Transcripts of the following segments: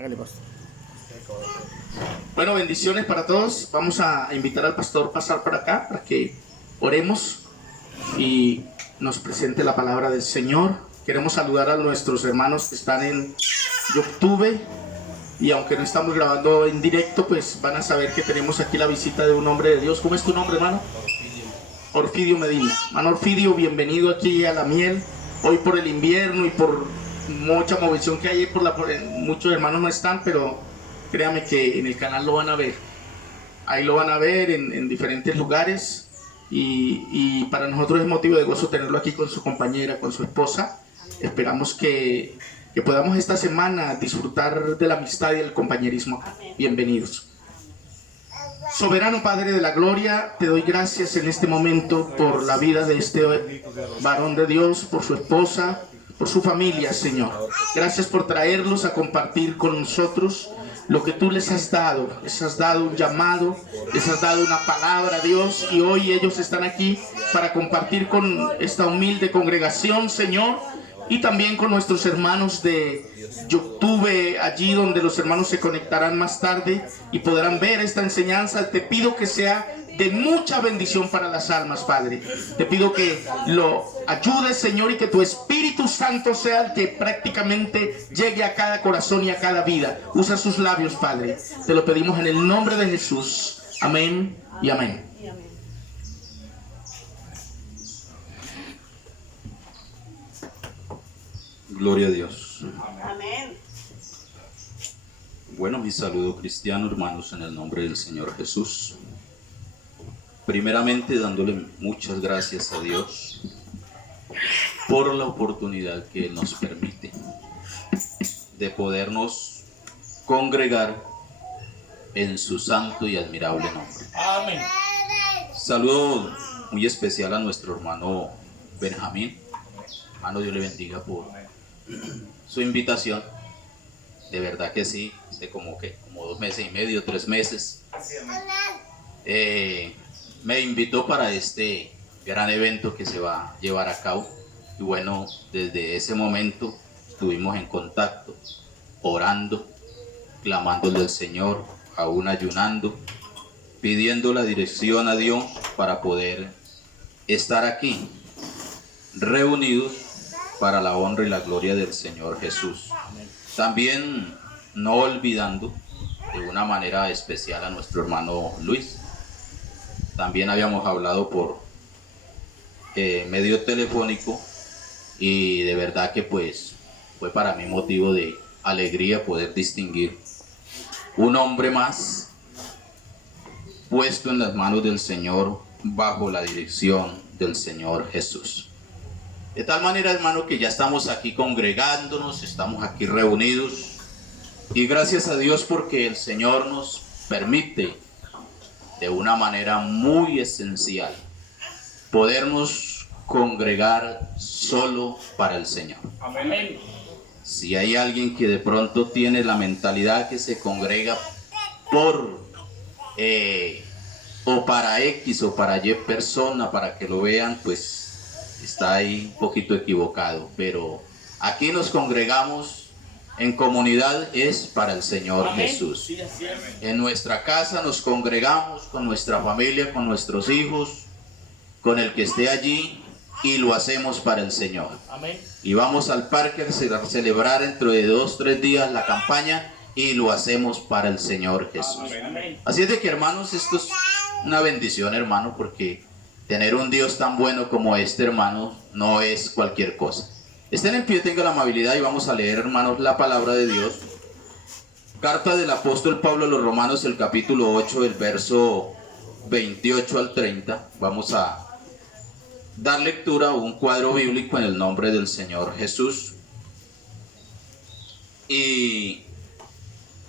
Hágale, pastor. Bueno, bendiciones para todos. Vamos a invitar al pastor a pasar por acá para que oremos y nos presente la palabra del Señor. Queremos saludar a nuestros hermanos que están en YouTube, y aunque no estamos grabando en directo, pues van a saber que tenemos aquí la visita de un hombre de Dios. ¿Cómo es tu nombre, hermano? Orfidio Medina. Hermano Orfidio, bienvenido aquí a La Miel. Hoy por el invierno y por mucha movilización que hay, muchos hermanos no están, pero créame que en el canal lo van a ver. Ahí lo van a ver en diferentes lugares, y para nosotros es motivo de gozo tenerlo aquí con su compañera, con su esposa. Esperamos que podamos esta semana disfrutar de la amistad y el compañerismo. Bienvenidos. Soberano Padre de la Gloria, te doy gracias en este momento por la vida de este varón de Dios, por su esposa, por su familia, Señor. Gracias por traerlos a compartir con nosotros lo que tú les has dado. Les has dado un llamado, les has dado una palabra, Dios, y hoy ellos están aquí para compartir con esta humilde congregación, Señor, y también con nuestros hermanos de YouTube, allí donde los hermanos se conectarán más tarde y podrán ver esta enseñanza. Te pido que sea de mucha bendición para las almas, Padre. Te pido que lo ayudes, Señor, y que tu Espíritu Santo sea el que prácticamente llegue a cada corazón y a cada vida. Usa sus labios, Padre. Te lo pedimos en el nombre de Jesús. Amén y amén. Gloria a Dios. Amén. Bueno, mi saludo cristiano, hermanos, en el nombre del Señor Jesús. Primeramente, dándole muchas gracias a Dios por la oportunidad que Él nos permite de podernos congregar en su santo y admirable nombre. Amén. Saludo muy especial a nuestro hermano Benjamín. Hermano, Dios le bendiga por su invitación. De verdad que sí, hace como 2 meses y medio, 3 meses, me invitó para este gran evento que se va a llevar a cabo. Y bueno, desde ese momento estuvimos en contacto, orando, clamándole al Señor, aún ayunando, pidiendo la dirección a Dios para poder estar aquí, reunidos para la honra y la gloria del Señor Jesús. También no olvidando de una manera especial a nuestro hermano Luis. También habíamos hablado por medio telefónico, y de verdad que pues fue para mí motivo de alegría poder distinguir un hombre más puesto en las manos del Señor, bajo la dirección del Señor Jesús. De tal manera, hermano, que ya estamos aquí congregándonos, estamos aquí reunidos, y gracias a Dios porque el Señor nos permite de una manera muy esencial podernos congregar solo para el Señor. Amén. Si hay alguien que de pronto tiene la mentalidad que se congrega por o para X o para Y persona, para que lo vean, pues está ahí un poquito equivocado. Pero aquí nos congregamos en comunidad, es para el Señor. Amén. Jesús. Sí, así es. En nuestra casa nos congregamos con nuestra familia, con nuestros hijos, con el que esté allí, y lo hacemos para el Señor. Amén. Y vamos al parque a celebrar dentro de 2 o 3 días la campaña, y lo hacemos para el Señor Jesús. Amén. Así es de que, hermanos, esto es una bendición, hermano, porque tener un Dios tan bueno como este, hermano, no es cualquier cosa. Estén en pie, tengan la amabilidad, y vamos a leer, hermanos, la palabra de Dios. Carta del apóstol Pablo a los Romanos, el capítulo 8, el verso 28 al 30. Vamos a dar lectura a un cuadro bíblico en el nombre del Señor Jesús. Y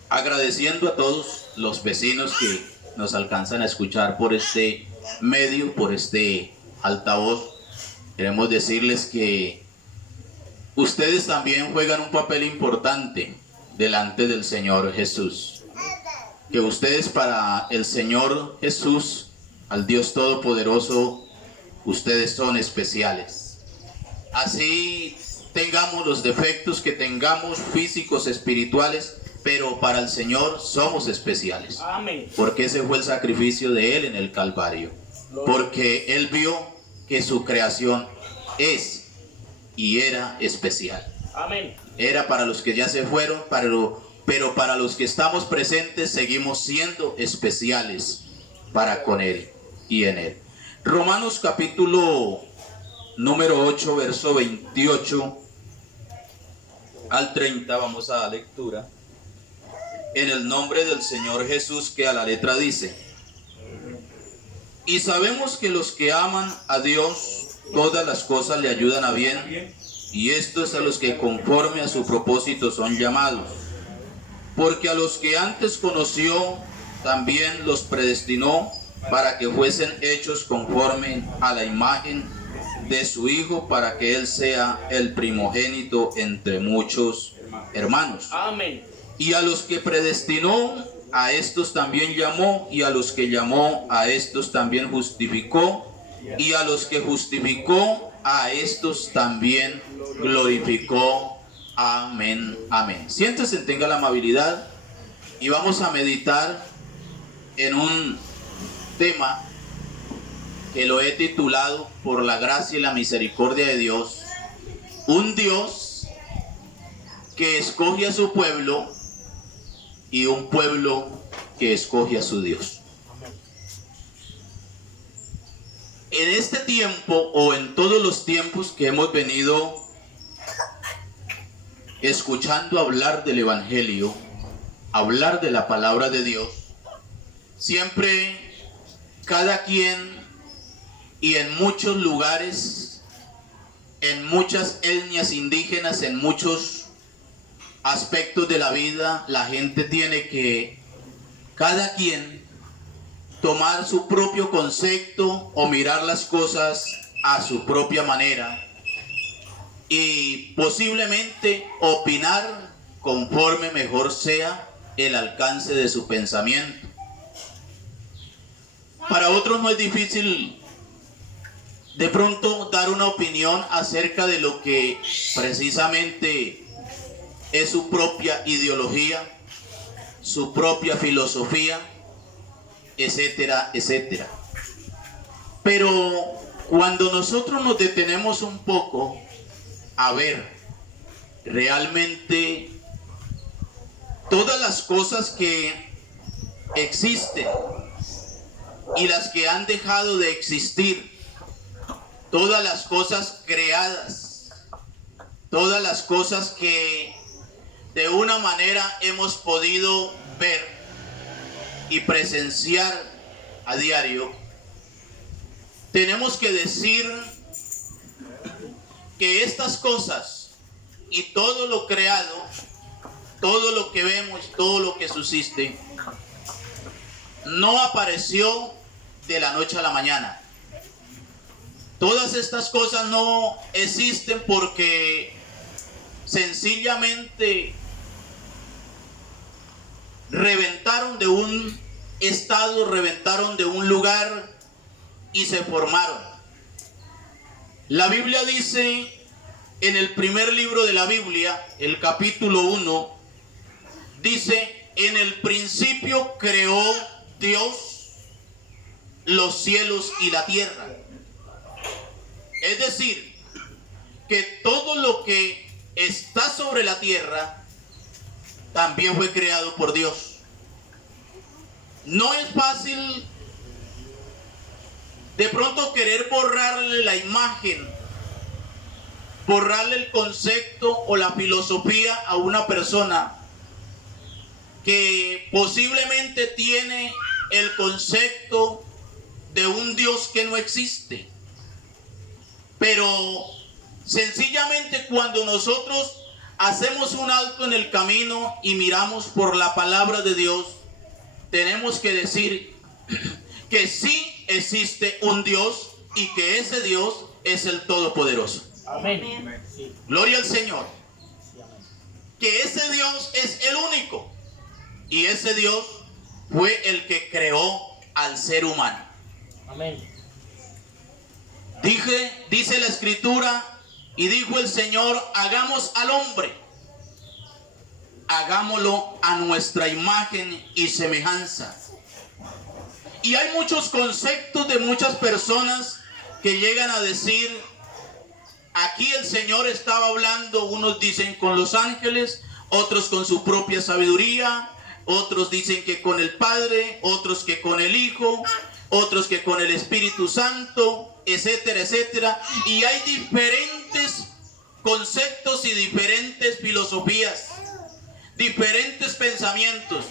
agradeciendo a todos los vecinos que nos alcanzan a escuchar por este medio, por este altavoz, queremos decirles que ustedes también juegan un papel importante delante del Señor Jesús. Que ustedes para el Señor Jesús, al Dios Todopoderoso, ustedes son especiales. Así tengamos los defectos que tengamos, físicos, espirituales, pero para el Señor somos especiales. Amén. Porque ese fue el sacrificio de Él en el Calvario. Porque Él vio que su creación es y era especial. Amén. Era para los que ya se fueron, pero para los que estamos presentes seguimos siendo especiales para con Él y en Él. Romanos capítulo número 8, verso 28 al 30, vamos a la lectura. En el nombre del Señor Jesús, que a la letra dice: y sabemos que los que aman a Dios, todas las cosas le ayudan a bien, y esto es a los que conforme a su propósito son llamados. Porque a los que antes conoció, también los predestinó para que fuesen hechos conforme a la imagen de su Hijo, para que Él sea el primogénito entre muchos hermanos. Amén. Y a los que predestinó, a estos también llamó, y a los que llamó, a estos también justificó, y a los que justificó, a estos también glorificó. Amén, amén. Siéntese, tenga la amabilidad, y vamos a meditar en un tema que lo he titulado, por la gracia y la misericordia de Dios, un Dios que escoge a su pueblo y un pueblo que escoge a su Dios. En este tiempo, o en todos los tiempos que hemos venido escuchando hablar del Evangelio, hablar de la palabra de Dios, siempre cada quien y en muchos lugares, en muchas etnias indígenas, en muchos aspectos de la vida, la gente tiene que, cada quien, tomar su propio concepto o mirar las cosas a su propia manera y posiblemente opinar conforme mejor sea el alcance de su pensamiento. Para otros no es difícil de pronto dar una opinión acerca de lo que precisamente es su propia ideología, su propia filosofía, etcétera, etcétera. Pero cuando nosotros nos detenemos un poco a ver realmente todas las cosas que existen y las que han dejado de existir, todas las cosas creadas, todas las cosas que de una manera hemos podido ver y presenciar a diario, tenemos que decir que estas cosas y todo lo creado, todo lo que vemos, todo lo que subsiste, no apareció de la noche a la mañana. Todas estas cosas no existen porque sencillamente reventaron de un estado, reventaron de un lugar y se formaron. La Biblia dice en el primer libro de la Biblia, el capítulo 1, dice: en el principio creó Dios los cielos y la tierra. Es decir, que todo lo que está sobre la tierra también fue creado por Dios. No es fácil de pronto querer borrarle la imagen, borrarle el concepto o la filosofía a una persona que posiblemente tiene el concepto de un Dios que no existe. Pero sencillamente cuando nosotros hacemos un alto en el camino y miramos por la palabra de Dios, tenemos que decir que sí existe un Dios y que ese Dios es el Todopoderoso. Amén. Gloria al Señor. Que ese Dios es el único y ese Dios fue el que creó al ser humano. Amén. Dice la Escritura, y dijo el Señor: hagamos al hombre hagámoslo a nuestra imagen y semejanza. Y hay muchos conceptos de muchas personas que llegan a decir, aquí el Señor estaba hablando, unos dicen con los ángeles, otros con su propia sabiduría, otros dicen que con el Padre, otros que con el Hijo, otros que con el Espíritu Santo, etcétera, etcétera. Y hay diferentes conceptos y diferentes filosofías, diferentes pensamientos.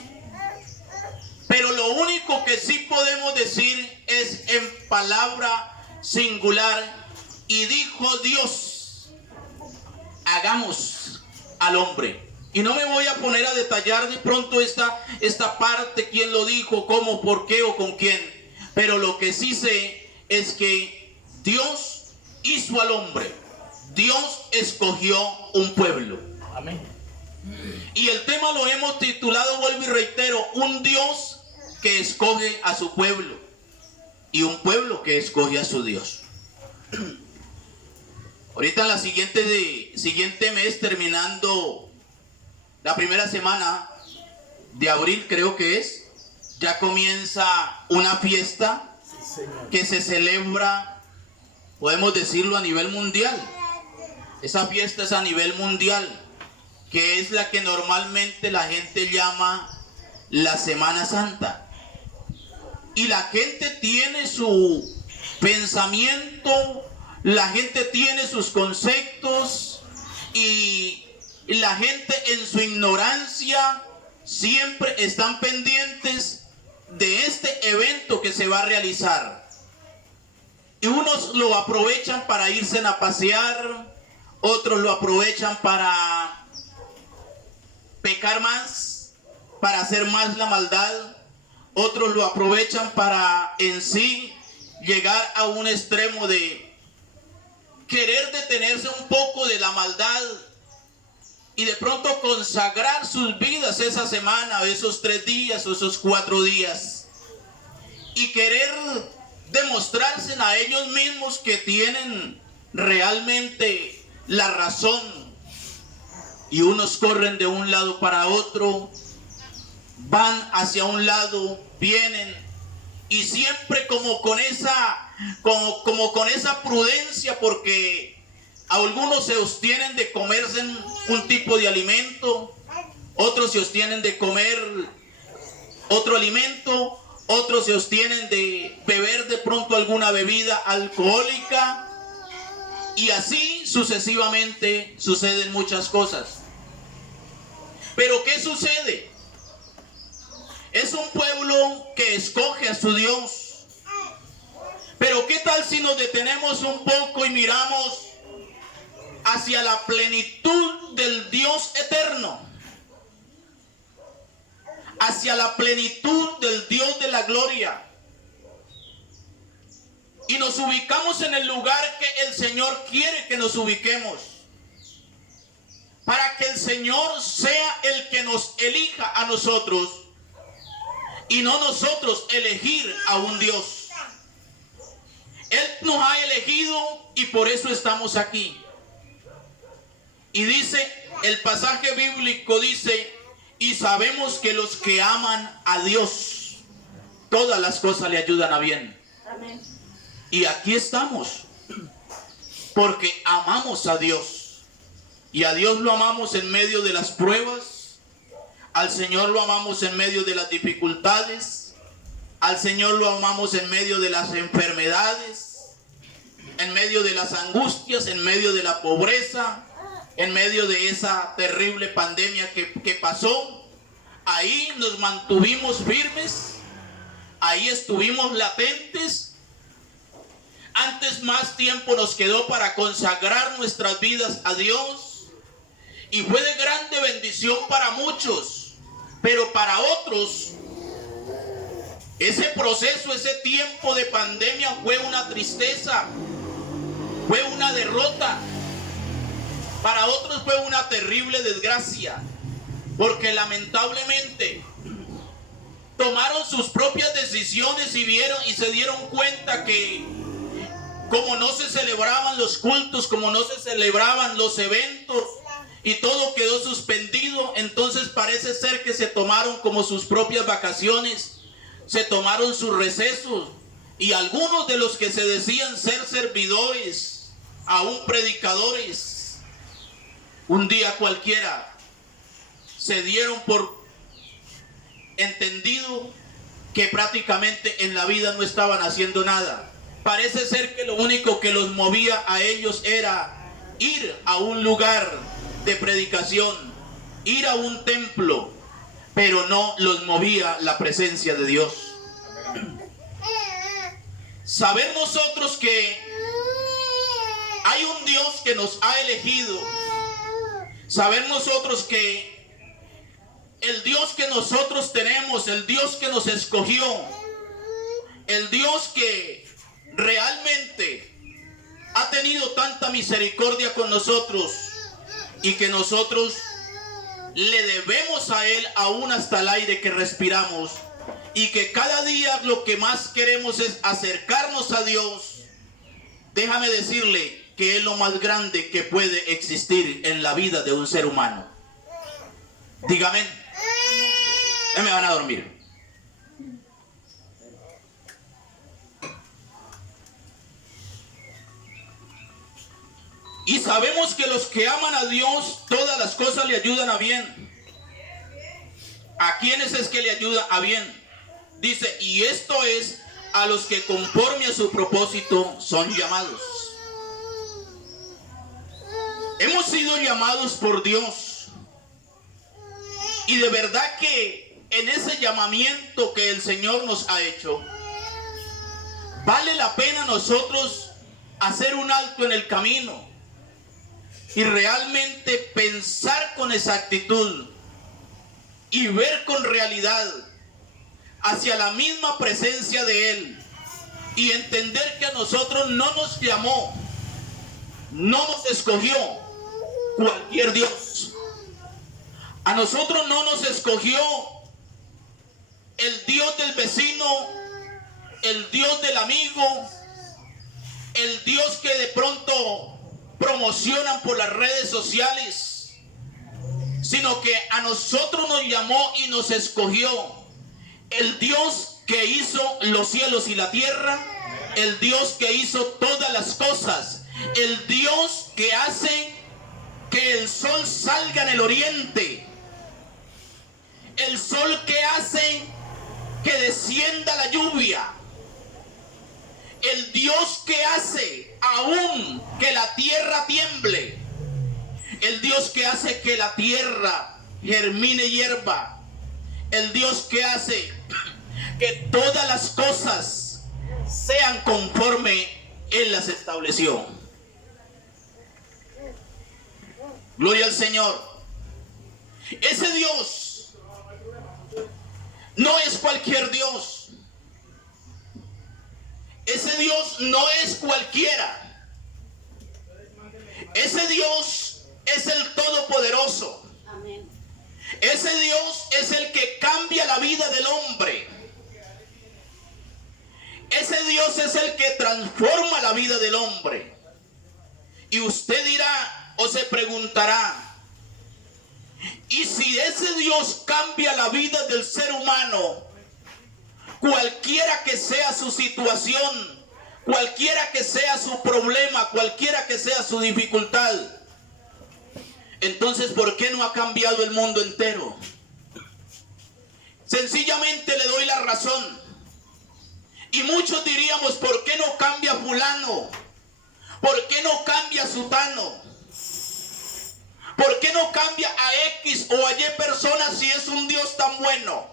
Pero lo único que sí podemos decir es en palabra singular, y dijo Dios, hagamos al hombre. Y no me voy a poner a detallar de pronto esta parte, quién lo dijo, cómo, por qué o con quién. Pero lo que sí sé es que Dios hizo al hombre. Dios escogió un pueblo. Amén. Y el tema lo hemos titulado, vuelvo y reitero, un Dios que escoge a su pueblo y un pueblo que escoge a su Dios. Ahorita en la siguiente mes, terminando la primera semana de abril, creo que es, ya comienza una fiesta que se celebra, podemos decirlo, a nivel mundial. Esa fiesta es a nivel mundial, que es la que normalmente la gente llama la Semana Santa. Y la gente tiene su pensamiento, la gente tiene sus conceptos, y la gente en su ignorancia siempre están pendientes de este evento que se va a realizar. Y unos lo aprovechan para irse a pasear, otros lo aprovechan para pecar más, para hacer más la maldad. Otros lo aprovechan para en sí llegar a un extremo de querer detenerse un poco de la maldad y de pronto consagrar sus vidas esa semana, esos 3 días o esos 4 días, y querer demostrarse a ellos mismos que tienen realmente la razón. Y unos corren de un lado para otro, van hacia un lado, vienen, y siempre como con esa prudencia, porque algunos se abstienen de comerse un tipo de alimento, otros se abstienen de comer otro alimento, otros se abstienen de beber de pronto alguna bebida alcohólica, y así sucesivamente suceden muchas cosas. Pero ¿qué sucede? Es un pueblo que escoge a su Dios. Pero ¿qué tal si nos detenemos un poco y miramos hacia la plenitud del Dios eterno? Hacia la plenitud del Dios de la gloria. Y nos ubicamos en el lugar que el Señor quiere que nos ubiquemos. Para que el Señor sea el que nos elija a nosotros, y no nosotros elegir a un Dios. Él nos ha elegido y por eso estamos aquí. Y dice, el pasaje bíblico dice, y sabemos que los que aman a Dios, todas las cosas le ayudan a bien. Amén. Y aquí estamos, porque amamos a Dios. Y a Dios lo amamos en medio de las pruebas, al Señor lo amamos en medio de las dificultades, al Señor lo amamos en medio de las enfermedades, en medio de las angustias, en medio de la pobreza, en medio de esa terrible pandemia que pasó. Ahí nos mantuvimos firmes, ahí estuvimos latentes. Antes más tiempo nos quedó para consagrar nuestras vidas a Dios. Y fue de grande bendición para muchos, pero para otros, ese proceso, ese tiempo de pandemia fue una tristeza, fue una derrota. Para otros fue una terrible desgracia, porque lamentablemente tomaron sus propias decisiones y vieron y se dieron cuenta que como no se celebraban los cultos, como no se celebraban los eventos, y todo quedó suspendido. Entonces parece ser que se tomaron como sus propias vacaciones, se tomaron sus recesos, y algunos de los que se decían ser servidores, aún predicadores, un día cualquiera se dieron por entendido que prácticamente en la vida no estaban haciendo nada. Parece ser que lo único que los movía a ellos era ir a un lugar de predicación, ir a un templo, pero no los movía la presencia de Dios. Saber nosotros que hay un Dios que nos ha elegido, saber nosotros que el Dios que nosotros tenemos, el Dios que nos escogió, el Dios que realmente ha tenido tanta misericordia con nosotros y que nosotros le debemos a Él aún hasta el aire que respiramos, y que cada día lo que más queremos es acercarnos a Dios. Déjame decirle que es lo más grande que puede existir en la vida de un ser humano. Dígame, ya me van a dormir. Y sabemos que los que aman a Dios, todas las cosas le ayudan a bien. ¿A quiénes es que le ayuda a bien? Dice, y esto es a los que conforme a su propósito son llamados. Hemos sido llamados por Dios. Y de verdad que en ese llamamiento que el Señor nos ha hecho, vale la pena nosotros hacer un alto en el camino y realmente pensar con exactitud y ver con realidad hacia la misma presencia de Él, y entender que a nosotros no nos llamó, no nos escogió cualquier Dios. A nosotros no nos escogió el Dios del vecino, el Dios del amigo, el Dios que de pronto promocionan por las redes sociales, sino que a nosotros nos llamó y nos escogió el Dios que hizo los cielos y la tierra, el Dios que hizo todas las cosas, el Dios que hace que el sol salga en el oriente, el sol que hace que descienda la lluvia, el Dios que hace aún que la tierra tiemble, el Dios que hace que la tierra germine hierba, el Dios que hace que todas las cosas sean conforme Él las estableció. Gloria al Señor. Ese Dios no es cualquier Dios. Ese Dios no es cualquiera. Ese Dios es el Todopoderoso. Amén. Ese Dios es el que cambia la vida del hombre. Ese Dios es el que transforma la vida del hombre. Y usted dirá o se preguntará, ¿y si ese Dios cambia la vida del ser humano, cualquiera que sea su situación, cualquiera que sea su problema, cualquiera que sea su dificultad, entonces ¿por qué no ha cambiado el mundo entero? Sencillamente le doy la razón. Y muchos diríamos, ¿por qué no cambia fulano? ¿Por qué no cambia sutano? ¿Por qué no cambia a X o a Y personas si es un Dios tan bueno?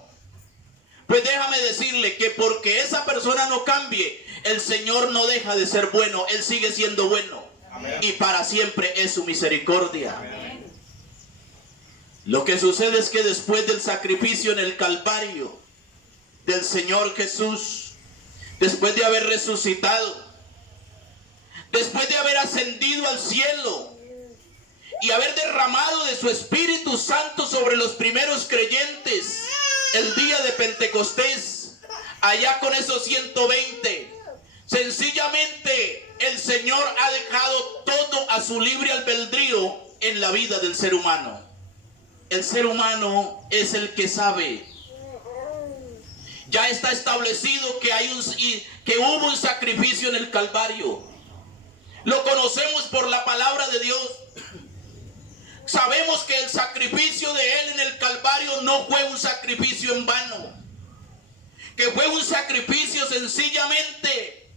Pues déjame decirle que porque esa persona no cambie, el Señor no deja de ser bueno. Él sigue siendo bueno. Amén. Y para siempre es su misericordia. Amén. Lo que sucede es que después del sacrificio en el Calvario del Señor Jesús, después de haber resucitado, después de haber ascendido al cielo y haber derramado de su Espíritu Santo sobre los primeros creyentes el día de Pentecostés, allá con esos 120, sencillamente el Señor ha dejado todo a su libre albedrío en la vida del ser humano. El ser humano es el que sabe. Ya está establecido que hubo un sacrificio en el Calvario. Lo conocemos por la palabra de Dios. Sabemos que el sacrificio de Él en el Calvario no fue un sacrificio en vano, que fue un sacrificio sencillamente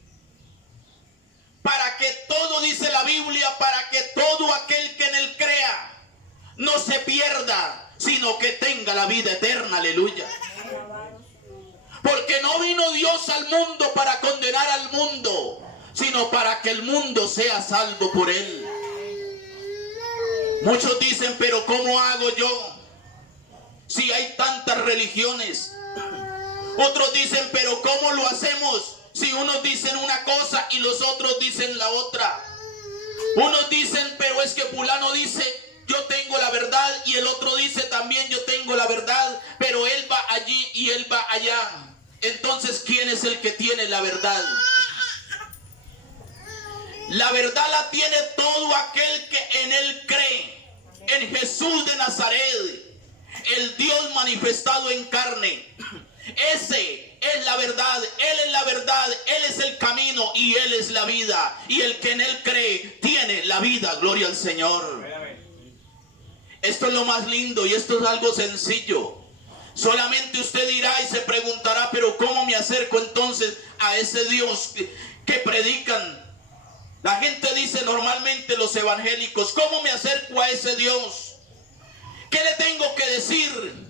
para que todo, dice la Biblia, para que todo aquel que en Él crea no se pierda, sino que tenga la vida eterna. Aleluya. Porque no vino Dios al mundo para condenar al mundo, sino para que el mundo sea salvo por Él. Muchos dicen, pero ¿cómo hago yo si hay tantas religiones? Otros dicen, pero ¿cómo lo hacemos si unos dicen una cosa y los otros dicen la otra? Unos dicen, pero es que fulano dice, yo tengo la verdad, y el otro dice también, yo tengo la verdad, pero él va allí y él va allá. Entonces, ¿quién es el que tiene la verdad? La verdad la tiene todo aquel que en Él cree, en Jesús de Nazaret, el Dios manifestado en carne. Ese es la verdad, Él es la verdad, Él es el camino y Él es la vida. Y el que en Él cree tiene la vida. Gloria al Señor. Esto es lo más lindo y esto es algo sencillo. Solamente usted dirá y se preguntará, pero ¿cómo me acerco entonces a ese Dios que predican? La gente dice normalmente, los evangélicos, ¿cómo me acerco a ese Dios? ¿Qué le tengo que decir?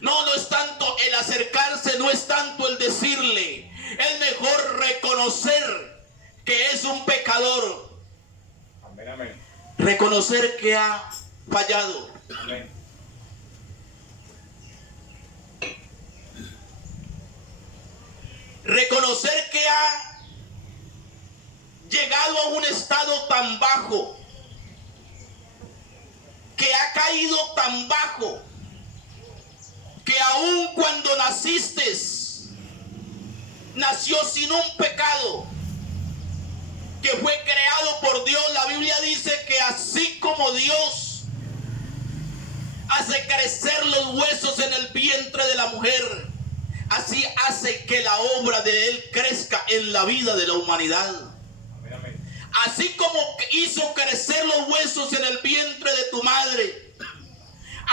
No es tanto el acercarse, no es tanto el decirle. Es mejor reconocer que es un pecador. Amén, amén. Reconocer que ha fallado. Amén. Reconocer que ha llegado a un estado tan bajo, que ha caído tan bajo, que aun cuando naciste, nació sin un pecado, que fue creado por Dios. La Biblia dice que así como Dios hace crecer los huesos en el vientre de la mujer, así hace que la obra de Él crezca en la vida de la humanidad. Así como hizo crecer los huesos en el vientre de tu madre,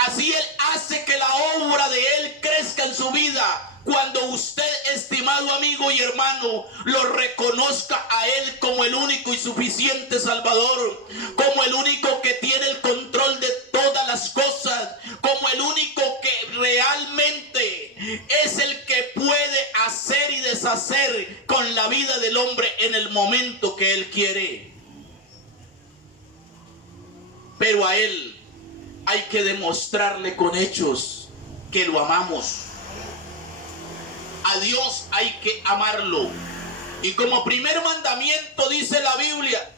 así Él hace que la obra de Él crezca en su vida. Cuando usted, estimado amigo y hermano, lo reconozca a Él como el único y suficiente Salvador, como el único que tiene el control de todas las cosas, como el único que realmente es el que puede hacer y deshacer con la vida del hombre en el momento que Él quiere. Pero a Él hay que demostrarle con hechos que lo amamos. A Dios hay que amarlo. Y como primer mandamiento dice la Biblia,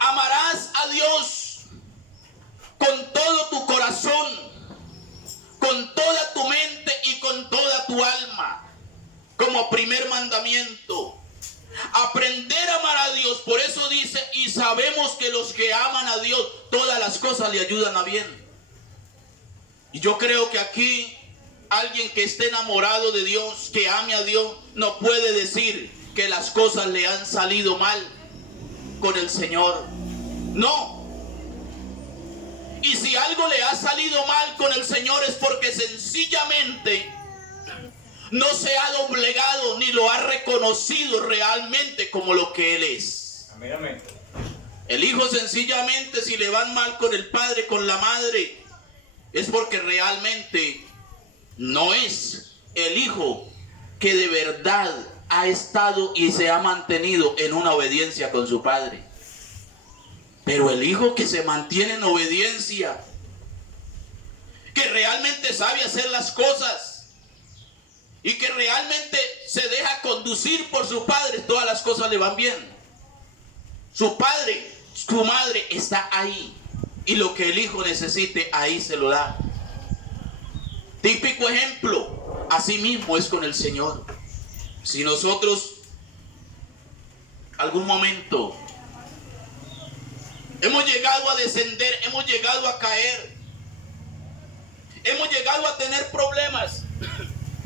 amarás a Dios con todo tu corazón, con toda tu mente y con toda tu alma. Como primer mandamiento. Aprender a amar a Dios. Por eso dice, y sabemos que los que aman a Dios, todas las cosas le ayudan a bien. Y yo creo que aquí alguien que esté enamorado de Dios, que ame a Dios, no puede decir que las cosas le han salido mal con el Señor. No. Y si algo le ha salido mal con el Señor es porque sencillamente no se ha doblegado ni lo ha reconocido realmente como lo que Él es. Amén, amén. El hijo sencillamente, si le van mal con el padre, con la madre, es porque realmente no es el hijo que de verdad ha estado y se ha mantenido en una obediencia con su padre. Pero el hijo que se mantiene en obediencia, que realmente sabe hacer las cosas y que realmente se deja conducir por su padre, todas las cosas le van bien. Su padre, su madre está ahí y lo que el hijo necesite, ahí se lo da. Típico ejemplo, así mismo es con el Señor. Si nosotros algún momento hemos llegado a descender, hemos llegado a caer, hemos llegado a tener problemas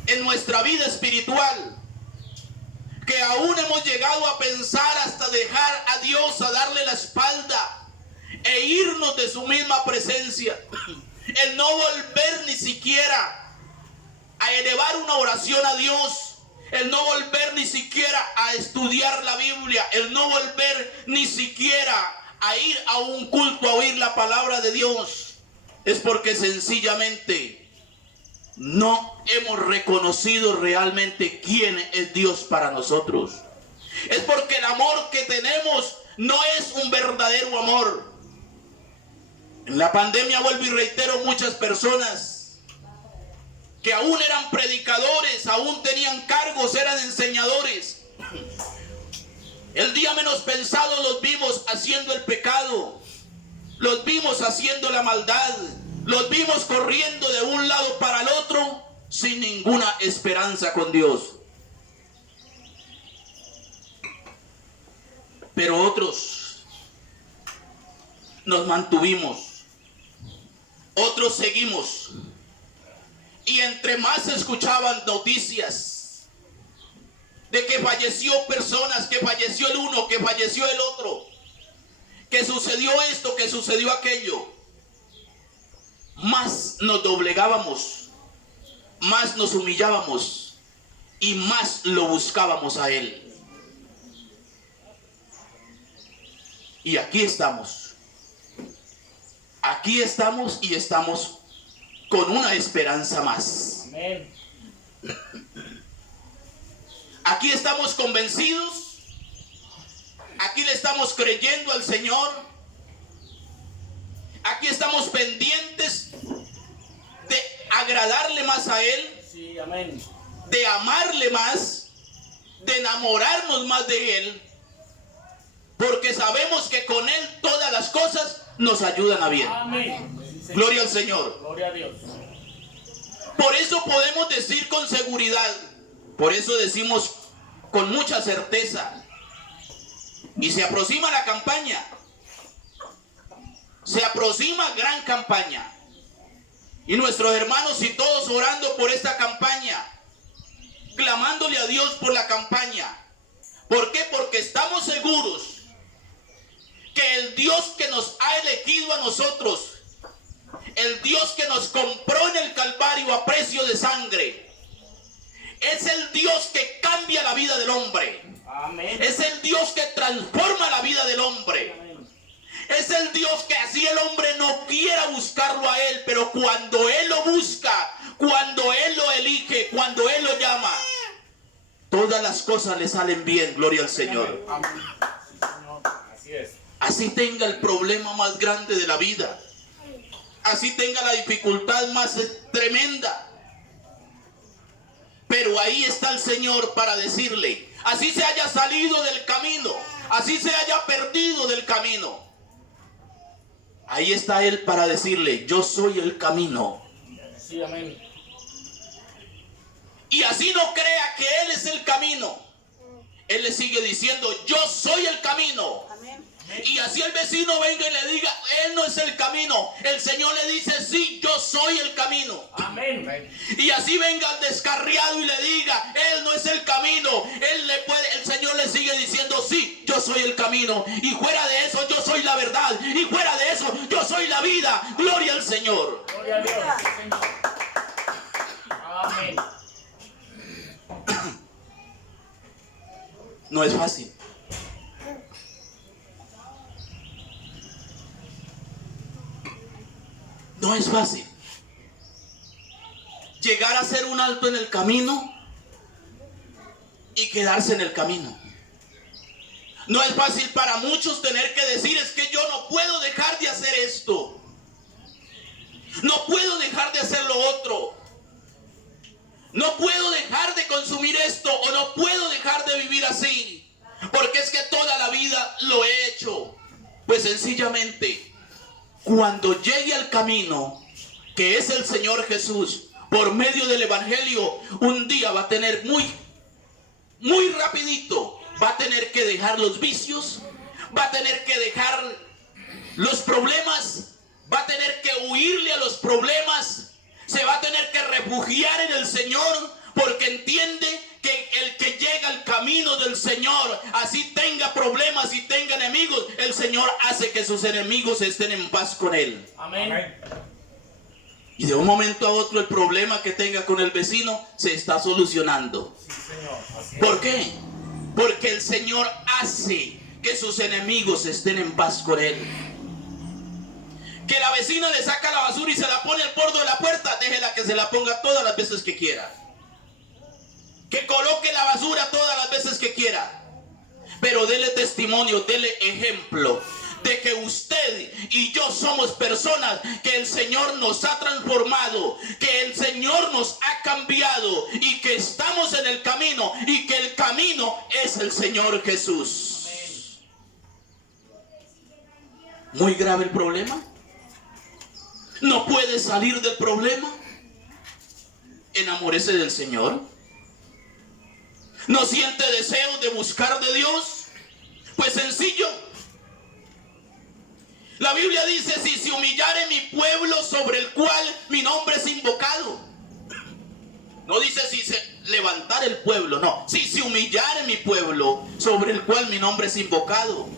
en nuestra vida espiritual, que aún hemos llegado a pensar hasta dejar a Dios, a darle la espalda e irnos de su misma presencia, el no volver ni siquiera a elevar una oración a Dios, el no volver ni siquiera a estudiar la Biblia, el no volver ni siquiera a ir a un culto a oír la palabra de Dios, es porque sencillamente no hemos reconocido realmente quién es Dios para nosotros. Es porque el amor que tenemos no es un verdadero amor. En la pandemia, vuelvo y reitero, muchas personas que aún eran predicadores, aún tenían cargos, eran enseñadores, el día menos pensado los vimos haciendo el pecado, los vimos haciendo la maldad, los vimos corriendo de un lado para el otro sin ninguna esperanza con Dios. Pero otros nos mantuvimos, otros seguimos, y entre más escuchaban noticias de que falleció personas, que falleció el uno, que falleció el otro, que sucedió esto, que sucedió aquello, más nos doblegábamos, más nos humillábamos y más lo buscábamos a Él. Y aquí estamos y estamos con una esperanza más. Amén. Aquí estamos convencidos, aquí le estamos creyendo al Señor, aquí estamos pendientes de agradarle más a Él, Sí, amén. de amarle más, de enamorarnos más de Él, porque sabemos que con Él todas las cosas nos ayudan a bien. Amén. Sí, Señor. Gloria al Señor. Gloria a Dios. Por eso podemos decir con seguridad, por eso decimos con mucha certeza, y se aproxima la campaña, se aproxima gran campaña, y nuestros hermanos y todos orando por esta campaña, clamándole a Dios por la campaña. ¿Por qué? Porque estamos seguros que el Dios que nos ha elegido a nosotros, el Dios que nos compró en el Calvario a precio de sangre, es el Dios que cambia la vida del hombre. Amén. Es el Dios que transforma la vida del hombre. Amén. Es el Dios que así el hombre no quiera buscarlo a Él, pero cuando Él lo busca, cuando Él lo elige, cuando Él lo llama, todas las cosas le salen bien. Gloria al Señor. Amén. Sí, Señor. Así es. Así tenga el problema más grande de la vida, así tenga la dificultad más tremenda, pero ahí está el Señor para decirle, así se haya salido del camino, así se haya perdido del camino, ahí está Él para decirle, yo soy el camino. Sí, amén. Y así no crea que Él es el camino, Él le sigue diciendo, yo soy el camino. Y así el vecino venga y le diga, Él no es el camino, el Señor le dice, sí, yo soy el camino. Amén. Y así venga el descarriado y le diga, Él no es el camino, el Señor le sigue diciendo, sí, yo soy el camino, y fuera de eso yo soy la verdad, y fuera de eso yo soy la vida. Gloria al Señor. Gloria a Dios. Sí, Señor. Amén. No es fácil. No es fácil llegar a hacer un alto en el camino y quedarse en el camino. No es fácil para muchos tener que decir, es que yo no puedo dejar de hacer esto, no puedo dejar de hacer lo otro, no puedo dejar de consumir esto, o no puedo dejar de vivir así, porque es que toda la vida lo he hecho. Pues sencillamente, cuando llegue al camino, que es el Señor Jesús, por medio del Evangelio, un día va a tener muy rapidito, va a tener que dejar los vicios, va a tener que dejar los problemas, va a tener que huirle a los problemas, se va a tener que refugiar en el Señor, porque entiende que el que llega al camino del Señor, así tenga problemas y tenga enemigos, el Señor hace que sus enemigos estén en paz con él. Amén. Amén. Y de un momento a otro el problema que tenga con el vecino se está solucionando. Sí, Señor. Así es. ¿Por qué? Porque el Señor hace que sus enemigos estén en paz con él. Que la vecina le saca la basura y se la pone al borde de la puerta, déjela que se la ponga todas las veces que quiera. Que coloque la basura todas las veces que quiera. Pero dele testimonio, dele ejemplo de que usted y yo somos personas que el Señor nos ha transformado, que el Señor nos ha cambiado y que estamos en el camino y que el camino es el Señor Jesús. Amén. Muy grave el problema. No puede salir del problema. Enamórese del Señor. ¿No siente deseo de buscar de Dios? Pues sencillo. La Biblia dice, si se humillare mi pueblo sobre el cual mi nombre es invocado. No dice si se levantare el pueblo, no. Si se humillare mi pueblo sobre el cual mi nombre es invocado.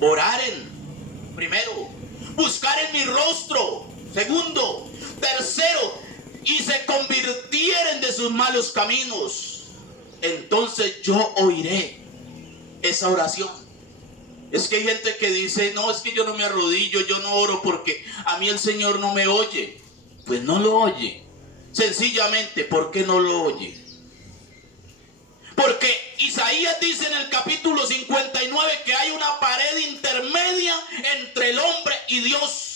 Oraren, primero. Buscaren mi rostro, segundo. Tercero, y se convirtieren de sus malos caminos. Entonces yo oiré esa oración. Es que hay gente que dice, no, es que yo no me arrodillo, yo no oro porque a mí el Señor no me oye. Pues no lo oye. Sencillamente, ¿por qué no lo oye? Porque Isaías dice en el capítulo 59 que hay una pared intermedia entre el hombre y Dios.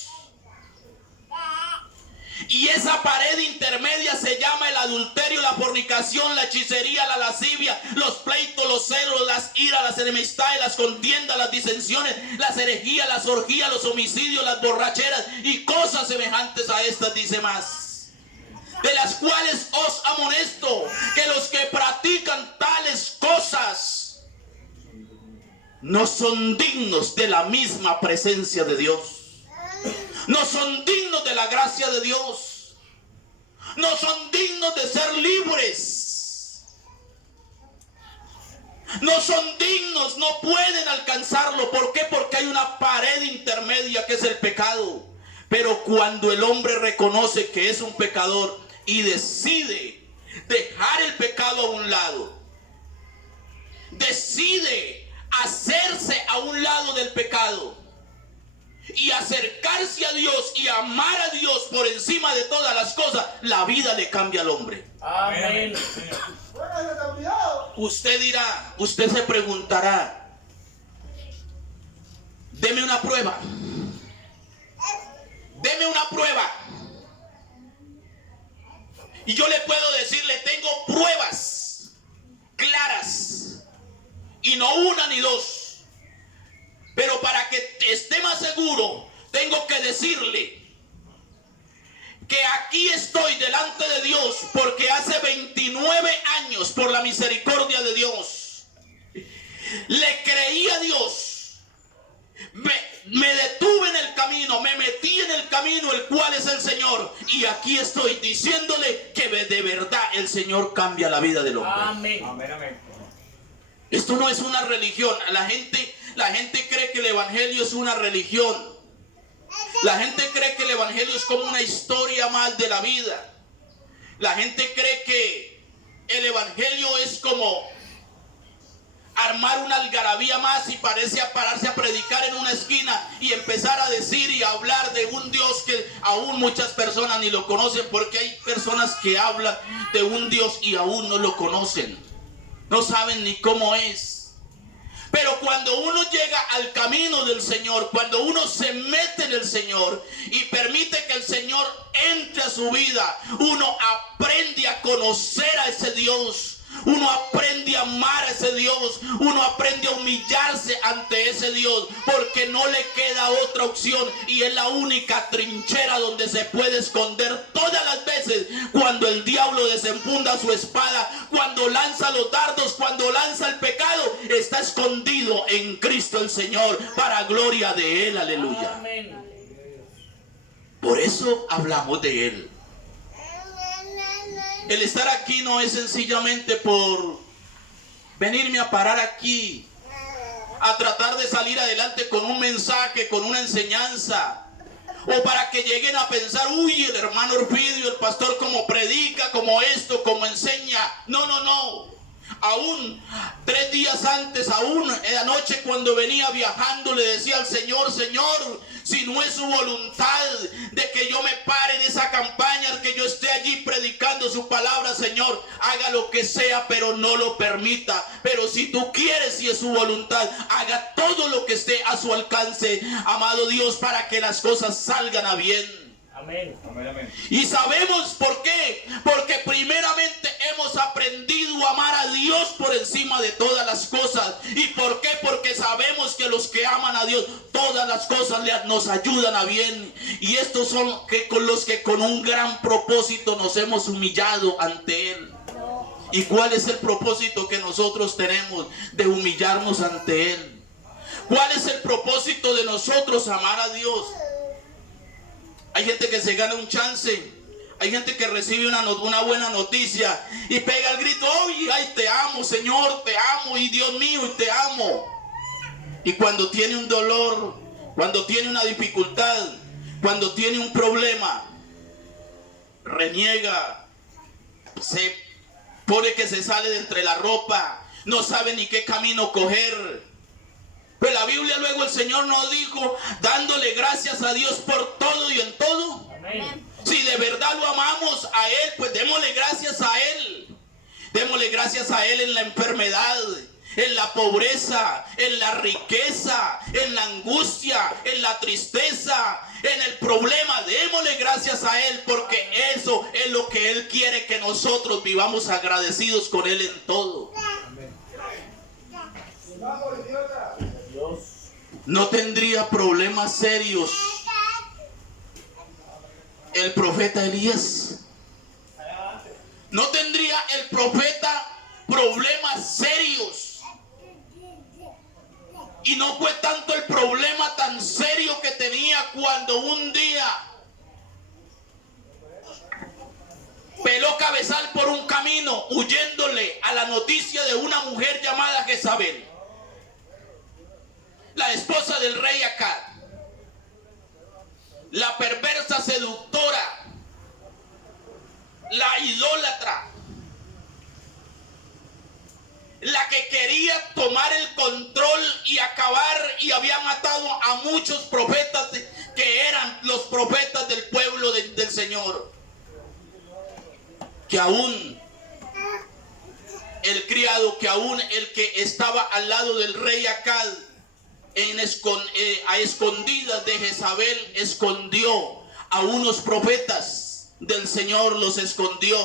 Y esa pared intermedia se llama el adulterio, la fornicación, la hechicería, la lascivia, los pleitos, los celos, las iras, las enemistades, las contiendas, las disensiones, las herejías, las orgías, los homicidios, las borracheras y cosas semejantes a estas, dice más. De las cuales os amonesto que los que practican tales cosas no son dignos de la misma presencia de Dios. No son dignos de la gracia de Dios. No son dignos de ser libres. No son dignos, no pueden alcanzarlo. ¿Por qué? Porque hay una pared intermedia que es el pecado. Pero cuando el hombre reconoce que es un pecador y decide dejar el pecado a un lado, decide hacerse a un lado del pecado y acercarse a Dios y amar a Dios por encima de todas las cosas, la vida le cambia al hombre. Amén. Usted dirá, usted se preguntará, deme una prueba. Deme una prueba. Y yo le puedo decirle, tengo pruebas claras. Y no una ni dos. Pero para que esté más seguro, tengo que decirle que aquí estoy delante de Dios porque hace 29 años, por la misericordia de Dios, le creí a Dios. Me detuve en el camino, me metí en el camino, el cual es el Señor. Y aquí estoy diciéndole que de verdad el Señor cambia la vida del hombre. Amén. Amén, amén. Esto no es una religión. La gente cree que el evangelio es una religión. La gente cree que el evangelio es como una historia más de la vida. La gente cree que el evangelio es como armar una algarabía más y pararse a predicar en una esquina y empezar a decir y a hablar de un Dios que aún muchas personas ni lo conocen, porque hay personas que hablan de un Dios y aún no lo conocen. No saben ni cómo es. Pero cuando uno llega al camino del Señor, cuando uno se mete en el Señor y permite que el Señor entre a su vida, uno aprende a conocer a ese Dios. Uno aprende a amar a ese Dios. Uno aprende a humillarse ante ese Dios, porque no le queda otra opción y es la única trinchera donde se puede esconder todas las veces cuando el diablo desenfunda su espada, cuando lanza los dardos, cuando lanza el pecado. Está escondido en Cristo el Señor para gloria de Él, aleluya. Amén. Por eso hablamos de Él. El estar aquí no es sencillamente por venirme a parar aquí, a tratar de salir adelante con un mensaje, con una enseñanza, o para que lleguen a pensar, uy, el hermano Orfidio, el pastor, como predica, como esto, como enseña. No, no, no. Aún 3 días antes, aún en la noche cuando venía viajando, le decía al Señor, Señor, si no es su voluntad de que yo me pare en esa campaña, que yo esté allí predicando su palabra, Señor, haga lo que sea, pero no lo permita. Pero si tú quieres, si es su voluntad, haga todo lo que esté a su alcance, amado Dios, para que las cosas salgan a bien. Amén. Amén, amén. Y sabemos por qué. Porque primeramente hemos aprendido a amar a Dios por encima de todas las cosas. ¿Y por qué? Porque sabemos que los que aman a Dios, todas las cosas nos ayudan a bien. Y estos son con los que con un gran propósito nos hemos humillado ante Él. ¿Y cuál es el propósito que nosotros tenemos de humillarnos ante Él? ¿Cuál es el propósito de nosotros amar a Dios? Hay gente que se gana un chance. Hay gente que recibe una buena noticia y pega el grito, oye, ay, te amo, Señor, te amo, y Dios mío, y te amo. Y cuando tiene un dolor, cuando tiene una dificultad, cuando tiene un problema, reniega, se pone que se sale de entre la ropa, no sabe ni qué camino coger. Pues la Biblia luego el Señor nos dijo, dándole gracias a Dios por todo y en todo. Amén. Si de verdad lo amamos a Él, pues démosle gracias a Él. Démosle gracias a Él en la enfermedad, en la pobreza, en la riqueza, en la angustia, en la tristeza, en el problema. Démosle gracias a Él, porque eso es lo que Él quiere, que nosotros vivamos agradecidos con Él en todo. Dios. No tendría problemas serios el profeta Elías. No tendría el profeta problemas serios. Y no fue tanto el problema tan serio que tenía cuando un día peló cabezal por un camino huyéndole a la noticia de una mujer llamada Jezabel, la esposa del rey Acab, la perversa seductora, la idólatra, la que quería tomar el control y acabar, y había matado a muchos profetas que eran los profetas del pueblo del Señor. Que aún el criado, que aún el que estaba al lado del rey Acab, a escondidas de Jezabel, escondió a unos profetas del Señor, los escondió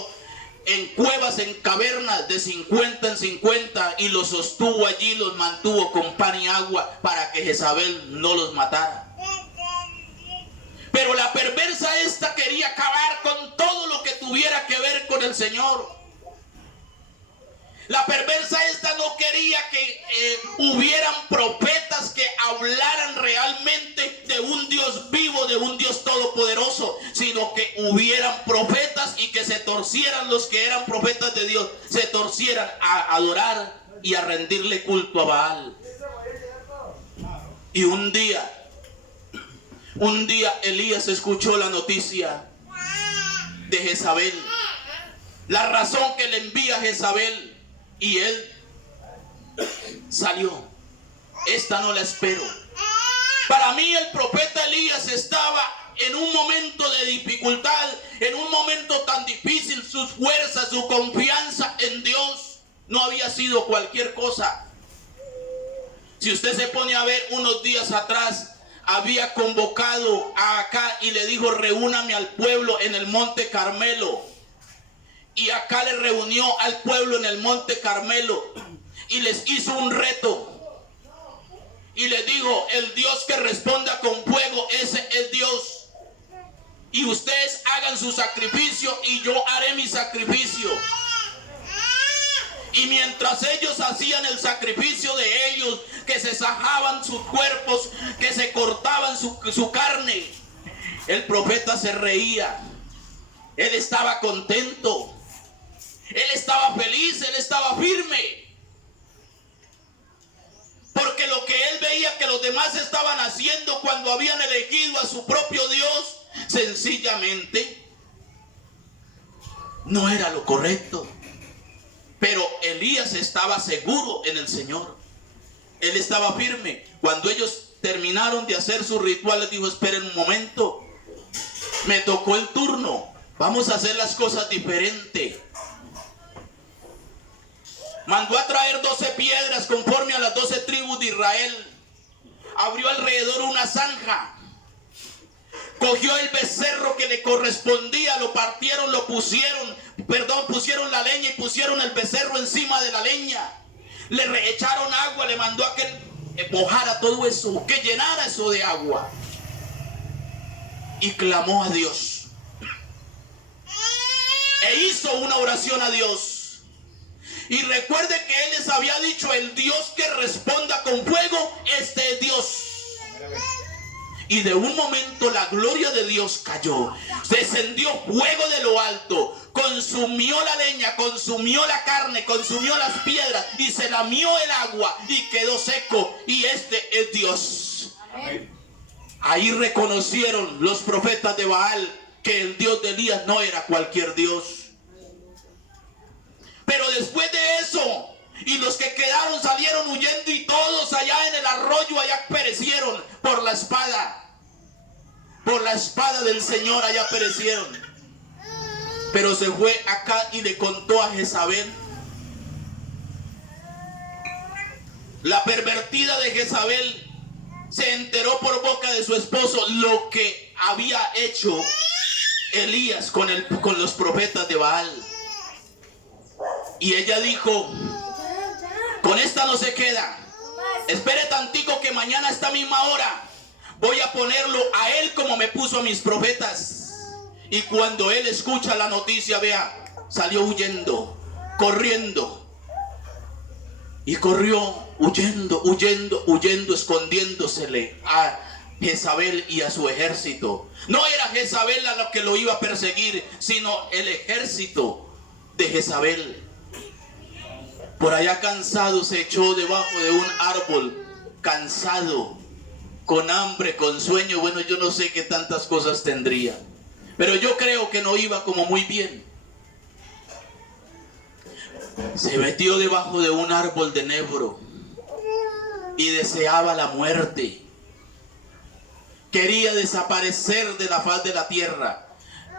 en cuevas, en cavernas, de 50 en 50, y los sostuvo allí, los mantuvo con pan y agua para que Jezabel no los matara. Pero la perversa esta quería acabar con todo lo que tuviera que ver con el Señor. La perversa esta no quería que hubieran profetas que hablaran realmente de un Dios vivo, de un Dios todopoderoso, sino que hubieran profetas y que se torcieran los que eran profetas de Dios, se torcieran a adorar y a rendirle culto a Baal. Y un día Elías escuchó la noticia de Jezabel, la razón que le envía Jezabel. Y él salió. Esta no la espero. Para mí el profeta Elías estaba en un momento de dificultad, en un momento tan difícil. Sus fuerzas, su confianza en Dios no había sido cualquier cosa. Si usted se pone a ver, unos días atrás había convocado a Acá y le dijo, reúname al pueblo en el monte Carmelo. Y Acá le reunió al pueblo en el monte Carmelo y les hizo un reto. Y les dijo, el Dios que responda con fuego, ese es Dios. Y ustedes hagan su sacrificio y yo haré mi sacrificio. Y mientras ellos hacían el sacrificio de ellos, que se sajaban sus cuerpos, que se cortaban su carne, el profeta se reía. Él estaba contento. Él estaba feliz, él estaba firme. Porque lo que él veía que los demás estaban haciendo cuando habían elegido a su propio Dios, sencillamente no era lo correcto. Pero Elías estaba seguro en el Señor. Él estaba firme. Cuando ellos terminaron de hacer su ritual, les dijo: esperen un momento, me tocó el turno, vamos a hacer las cosas diferente. Mandó a traer 12 piedras conforme a las 12 tribus de Israel. Abrió alrededor una zanja. Cogió el becerro que le correspondía, lo partieron, pusieron la leña y pusieron el becerro encima de la leña. Le echaron agua, le mandó a que mojara todo eso, que llenara eso de agua. Y clamó a Dios. E hizo una oración a Dios. Y recuerde que él les había dicho: el Dios que responda con fuego, este es Dios. Y de un momento la gloria de Dios cayó. Descendió fuego de lo alto, consumió la leña, consumió la carne, consumió las piedras y se lamió el agua y quedó seco. Y este es Dios. Amén. Ahí reconocieron los profetas de Baal que el Dios de Elías no era cualquier Dios. Pero después de eso, y los que quedaron salieron huyendo, y todos allá en el arroyo allá perecieron por la espada. Por la espada del Señor allá perecieron. Pero se fue acá y le contó a Jezabel. La pervertida de Jezabel se enteró por boca de su esposo lo que había hecho Elías con los profetas de Baal. Y ella dijo: con esta no se queda. Espere tantico que mañana a esta misma hora voy a ponerlo a él como me puso a mis profetas. Y cuando él escucha la noticia, vea, salió huyendo, corriendo. Y corrió huyendo, escondiéndosele a Jezabel y a su ejército. No era Jezabel a lo que lo iba a perseguir, sino el ejército de Jezabel. Por allá cansado se echó debajo de un árbol, cansado, con hambre, con sueño. Bueno, yo no sé qué tantas cosas tendría, pero yo creo que no iba como muy bien. Se metió debajo de un árbol de enebro y deseaba la muerte. Quería desaparecer de la faz de la tierra.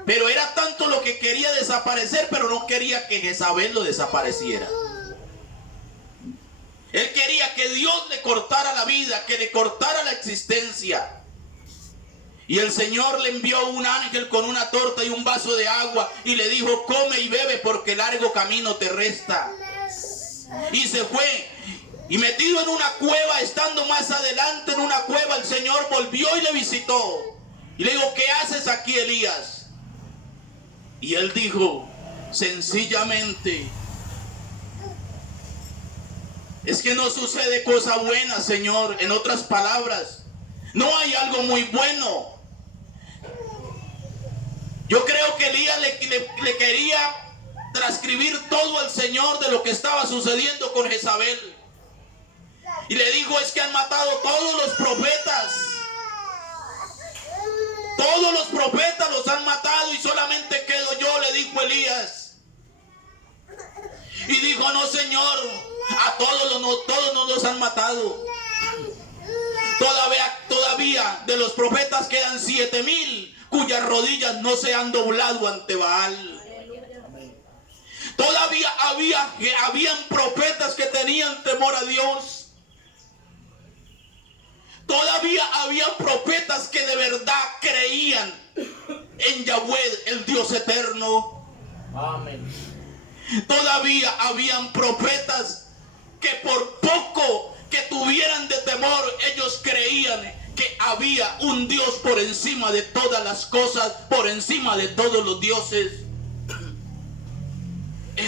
Pero era tanto lo que quería desaparecer, pero no quería que Jezabel lo desapareciera. Él quería que Dios le cortara la vida, que le cortara la existencia. Y el Señor le envió un ángel con una torta y un vaso de agua y le dijo: come y bebe porque largo camino te resta. Y se fue. Y metido en una cueva, estando más adelante en una cueva, el Señor volvió y le visitó. Y le dijo: ¿qué haces aquí, Elías? Y él dijo sencillamente: es que no sucede cosa buena, Señor. En otras palabras, no hay algo muy bueno. Yo creo que Elías le quería transcribir todo al Señor de lo que estaba sucediendo con Jezabel. Y le dijo: es que han matado todos los profetas. Todos los profetas los han matado y solamente quedo yo, le dijo Elías. Y dijo: no, Señor, a todos no los han matado. Todavía de los profetas quedan 7,000 cuyas rodillas no se han doblado ante Baal. Todavía habían profetas que tenían temor a Dios. Todavía habían profetas que de verdad creían en Yahweh, el Dios eterno. Amén. Todavía habían profetas que por poco que tuvieran de temor, ellos creían que había un Dios por encima de todas las cosas, por encima de todos los dioses.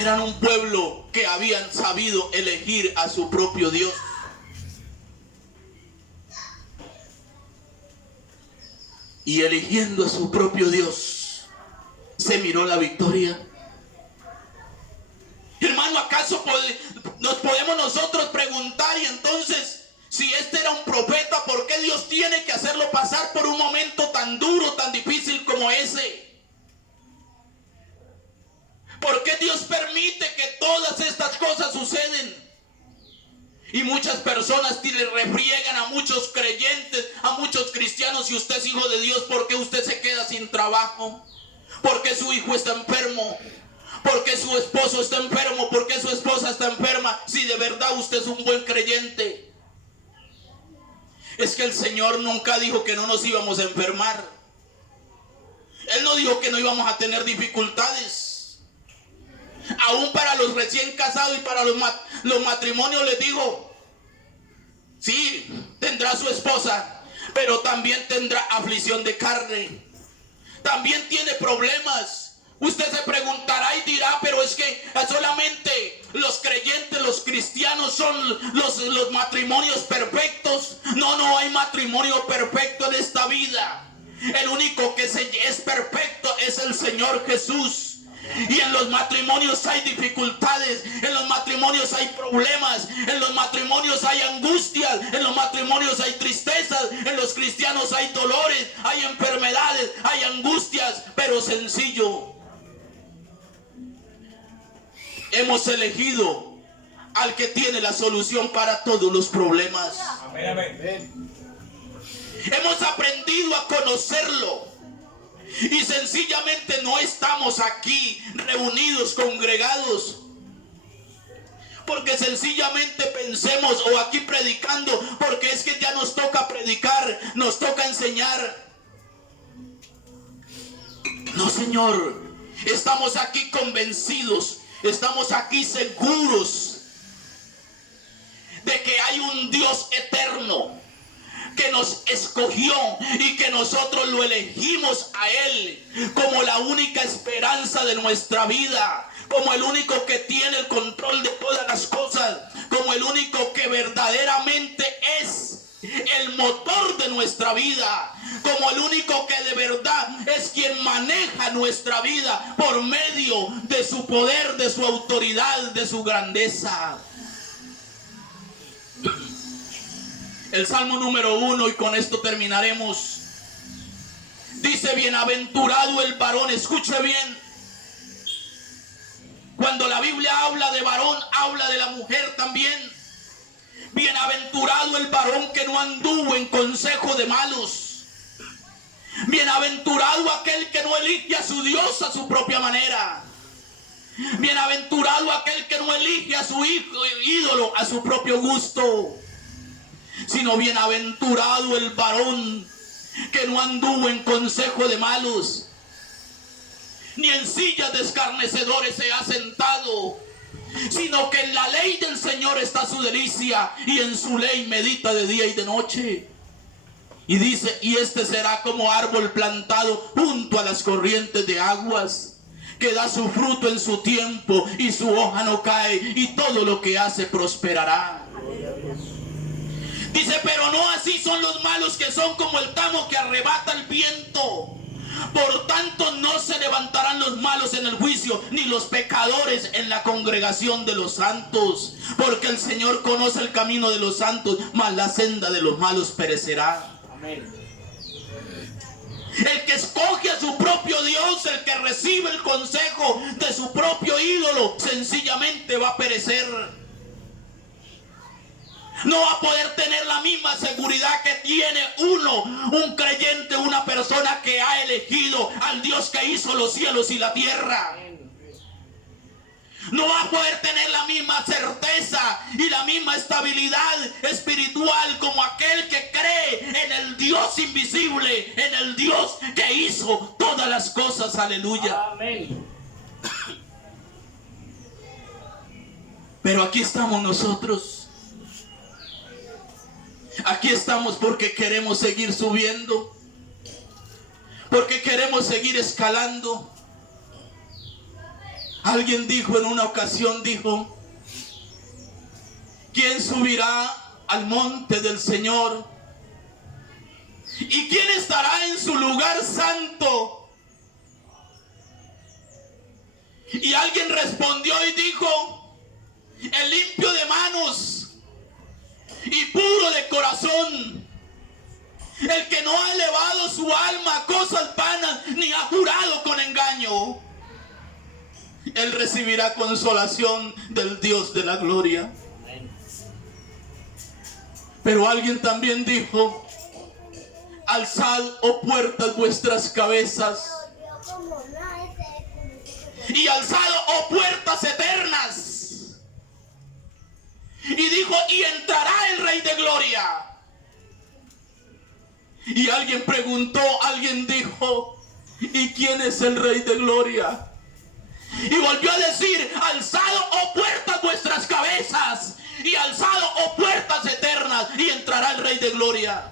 eran un pueblo que habían sabido elegir a su propio Dios. Y eligiendo a su propio Dios, se miró la victoria. Hermano, ¿acaso nos podemos nosotros preguntar, y entonces, si este era un profeta, ¿por qué Dios tiene que hacerlo pasar por un momento tan duro, tan difícil como ese? ¿Por qué Dios permite que todas estas cosas suceden? Y muchas personas le refriegan a muchos creyentes, a muchos cristianos: si usted es hijo de Dios, ¿por qué usted se queda sin trabajo? ¿Por qué su hijo está enfermo? ¿Por qué su esposo está enfermo? ¿Por qué su esposa está enferma? Si de verdad usted es un buen creyente. Es que el Señor nunca dijo que no nos íbamos a enfermar. Él no dijo que no íbamos a tener dificultades. Aún para los recién casados y para los matrimonios les digo: sí, tendrá su esposa, pero también tendrá aflicción de carne. También tiene problemas. Usted se preguntará y dirá: pero es que solamente los creyentes, los cristianos son los matrimonios perfectos. No hay matrimonio perfecto en esta vida. El único que es perfecto es el Señor Jesús. Y en los matrimonios hay dificultades, en los matrimonios hay problemas, en los matrimonios hay angustias, en los matrimonios hay tristezas, en los cristianos hay dolores, hay enfermedades, hay angustias, pero sencillo. Hemos elegido al que tiene la solución para todos los problemas. Amén, amén. Hemos aprendido a conocerlo. Y sencillamente no estamos aquí reunidos, congregados, porque sencillamente pensemos, o aquí predicando, porque es que ya nos toca predicar, nos toca enseñar. No, Señor, estamos aquí convencidos, estamos aquí seguros de que hay un Dios eterno que nos escogió y que nosotros lo elegimos a Él como la única esperanza de nuestra vida, como el único que tiene el control de todas las cosas, como el único que verdaderamente es el motor de nuestra vida, como el único que de verdad es quien maneja nuestra vida por medio de su poder, de su autoridad, de su grandeza. El Salmo número 1, y con esto terminaremos, dice: bienaventurado el varón. Escuche bien. Cuando la Biblia habla de varón, habla de la mujer también. Bienaventurado el varón que no anduvo en consejo de malos. Bienaventurado aquel que no elige a su Dios a su propia manera. Bienaventurado aquel que no elige a su ídolo a su propio gusto. Sino bienaventurado el varón que no anduvo en consejo de malos, ni en sillas de escarnecedores se ha sentado, sino que en la ley del Señor está su delicia, y en su ley medita de día y de noche. Y dice: y este será como árbol plantado junto a las corrientes de aguas, que da su fruto en su tiempo, y su hoja no cae, y todo lo que hace prosperará. Dice: pero no así son los malos, que son como el tamo que arrebata el viento. Por tanto no se levantarán los malos en el juicio, ni los pecadores en la congregación de los santos. Porque el Señor conoce el camino de los santos, mas la senda de los malos perecerá. Amén. El que escoge a su propio Dios, el que recibe el consejo de su propio ídolo, sencillamente va a perecer. No va a poder tener la misma seguridad que tiene un creyente, una persona que ha elegido al Dios que hizo los cielos y la tierra. No va a poder tener la misma certeza y la misma estabilidad espiritual como aquel que cree en el Dios invisible, en el Dios que hizo todas las cosas. Aleluya. Amén. Pero aquí estamos nosotros. Aquí estamos porque queremos seguir subiendo, porque queremos seguir escalando. Alguien dijo en una ocasión, dijo: ¿quién subirá al monte del Señor? ¿Y quién estará en su lugar santo? Y alguien respondió y dijo: el limpio de manos y puro de corazón, el que no ha elevado su alma a cosas vanas, ni ha jurado con engaño, él recibirá consolación del Dios de la gloria. Pero alguien también dijo: alzad, oh puertas, vuestras cabezas, y alzad, oh puertas eternas. Y dijo: y entrará el Rey de Gloria. Y alguien preguntó, alguien dijo: ¿y quién es el Rey de Gloria? Y volvió a decir: alzad, oh puertas, vuestras cabezas, y alzad, oh puertas eternas, y entrará el Rey de Gloria.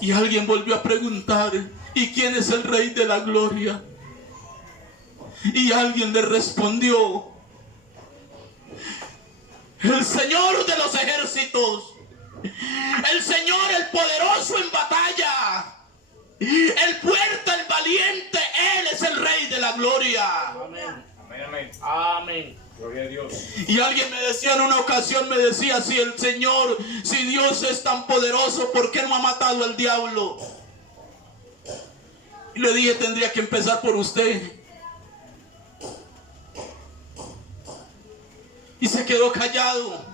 Y alguien volvió a preguntar: ¿y quién es el Rey de la Gloria? Y alguien le respondió: el Señor de los ejércitos, el Señor, el poderoso en batalla, el fuerte, el valiente, Él es el Rey de la Gloria. Amén. Amén, amén. Amén. Gloria a Dios. Y alguien me decía en una ocasión, me decía: si el Señor, si Dios es tan poderoso, ¿por qué no ha matado al diablo? Y le dije: tendría que empezar por usted. Y se quedó callado.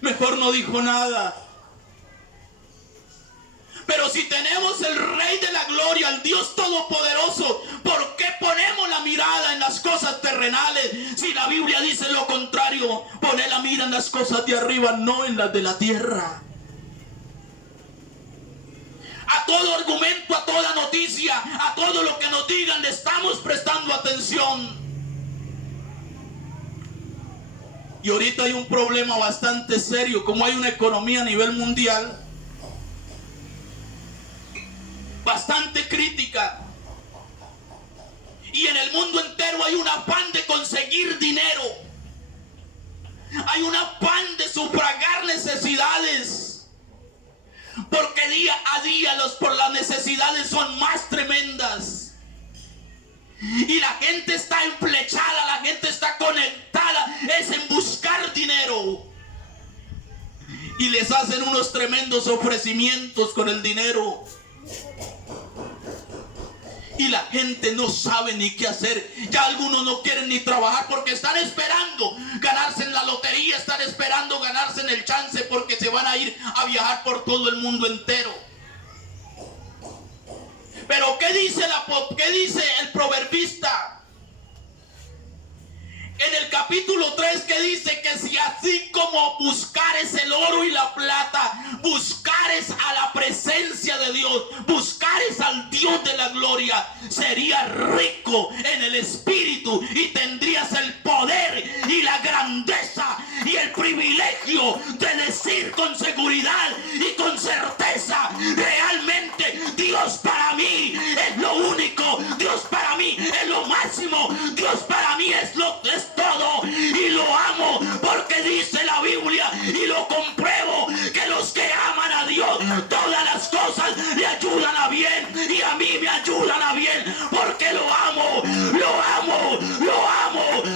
Mejor no dijo nada. Pero si tenemos el Rey de la Gloria, el Dios Todopoderoso, ¿por qué ponemos la mirada en las cosas terrenales? Si la Biblia dice lo contrario: poner la mira en las cosas de arriba, no en las de la tierra. A todo argumento, a toda noticia, a todo lo que nos digan, le estamos prestando atención. Y ahorita hay un problema bastante serio. Como hay una economía a nivel mundial bastante crítica, y en el mundo entero hay un afán de conseguir dinero, hay un afán de sufragar necesidades, porque día a día por las necesidades son más tremendas. Y la gente está enflechada, la gente está conectada, es en buscar dinero. Y les hacen unos tremendos ofrecimientos con el dinero. Y la gente no sabe ni qué hacer. Ya algunos no quieren ni trabajar porque están esperando ganarse en la lotería, están esperando ganarse en el chance, porque se van a ir a viajar por todo el mundo entero. Pero ¿qué dice el proverbista? En el capítulo 3, que dice que si así como buscares el oro y la plata, buscares a la presencia de Dios, buscares al Dios de la gloria, serías rico en el espíritu y tendrías el poder y la grandeza y el privilegio de decir con seguridad y con certeza: realmente Dios para mí es lo único, Dios para mí es lo máximo, Dios para mí es todo, y lo amo, porque dice la Biblia, y lo compruebo, que los que aman a Dios, todas las cosas le ayudan a bien, y a mí me ayudan a bien, porque lo amo,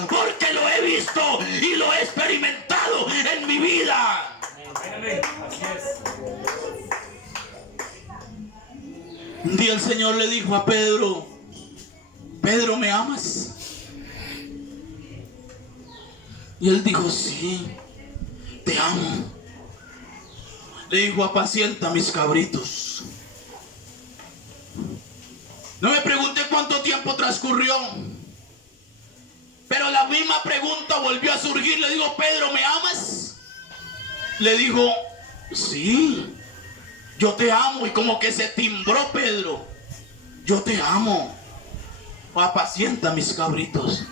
porque lo he visto y lo he experimentado en mi vida. Amén. Así es. Un día el Señor le dijo a Pedro: Pedro, ¿me amas? Y él dijo: sí, te amo. Le dijo: apacienta mis cabritos. No me pregunté cuánto tiempo transcurrió, pero la misma pregunta volvió a surgir. Le digo: Pedro, ¿me amas? Le dijo: sí, yo te amo. Y como que se timbró Pedro: yo te amo, apacienta mis cabritos.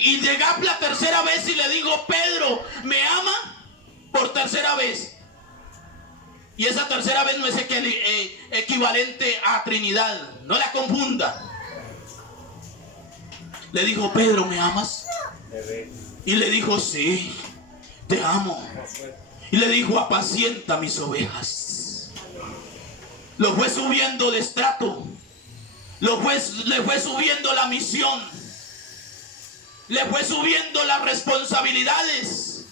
Y llegué la tercera vez y le digo: Pedro, ¿me ama? Por tercera vez. Y esa tercera vez no es equivalente a Trinidad, no la confunda. Le dijo: Pedro, ¿me amas? Bebé. Y le dijo: sí, te amo. Y le dijo: apacienta mis ovejas. Lo fue subiendo de estrato. Le fue subiendo la misión. Le fue subiendo las responsabilidades.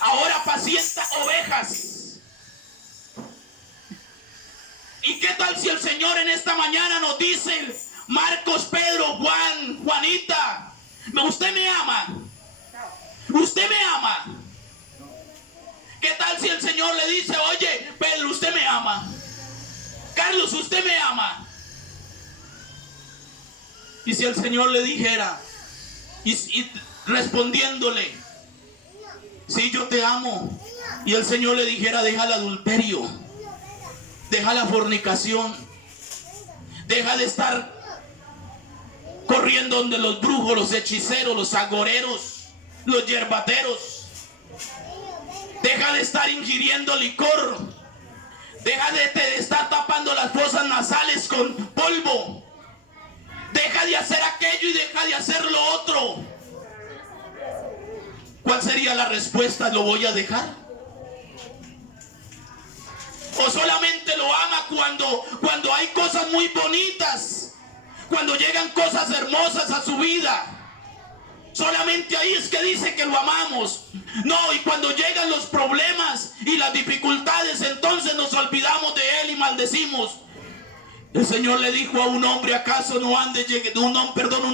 Ahora apacienta ovejas. ¿Y qué tal si el Señor en esta mañana nos dice: Marcos, Pedro, Juan, Juanita, usted me ama? ¿Usted me ama? ¿Qué tal si el Señor le dice: oye, Pedro, usted me ama? Carlos, usted me ama. Y si el Señor le dijera, y respondiéndole: sí, yo te amo. Y el Señor le dijera: deja el adulterio, deja la fornicación, deja de estar corriendo donde los brujos, los hechiceros, los agoreros, los yerbateros. Deja de estar ingiriendo licor. Deja de estar tapando las fosas nasales con polvo. Deja de hacer aquello y deja de hacer lo otro. ¿Cuál sería la respuesta? ¿Lo voy a dejar? ¿O solamente lo ama cuando hay cosas muy bonitas? Cuando llegan cosas hermosas a su vida. Solamente ahí es que dice que lo amamos. No, y cuando llegan los problemas y las dificultades, entonces nos olvidamos de Él y maldecimos. El Señor le dijo a un hombre: ¿acaso no han de llegar? Un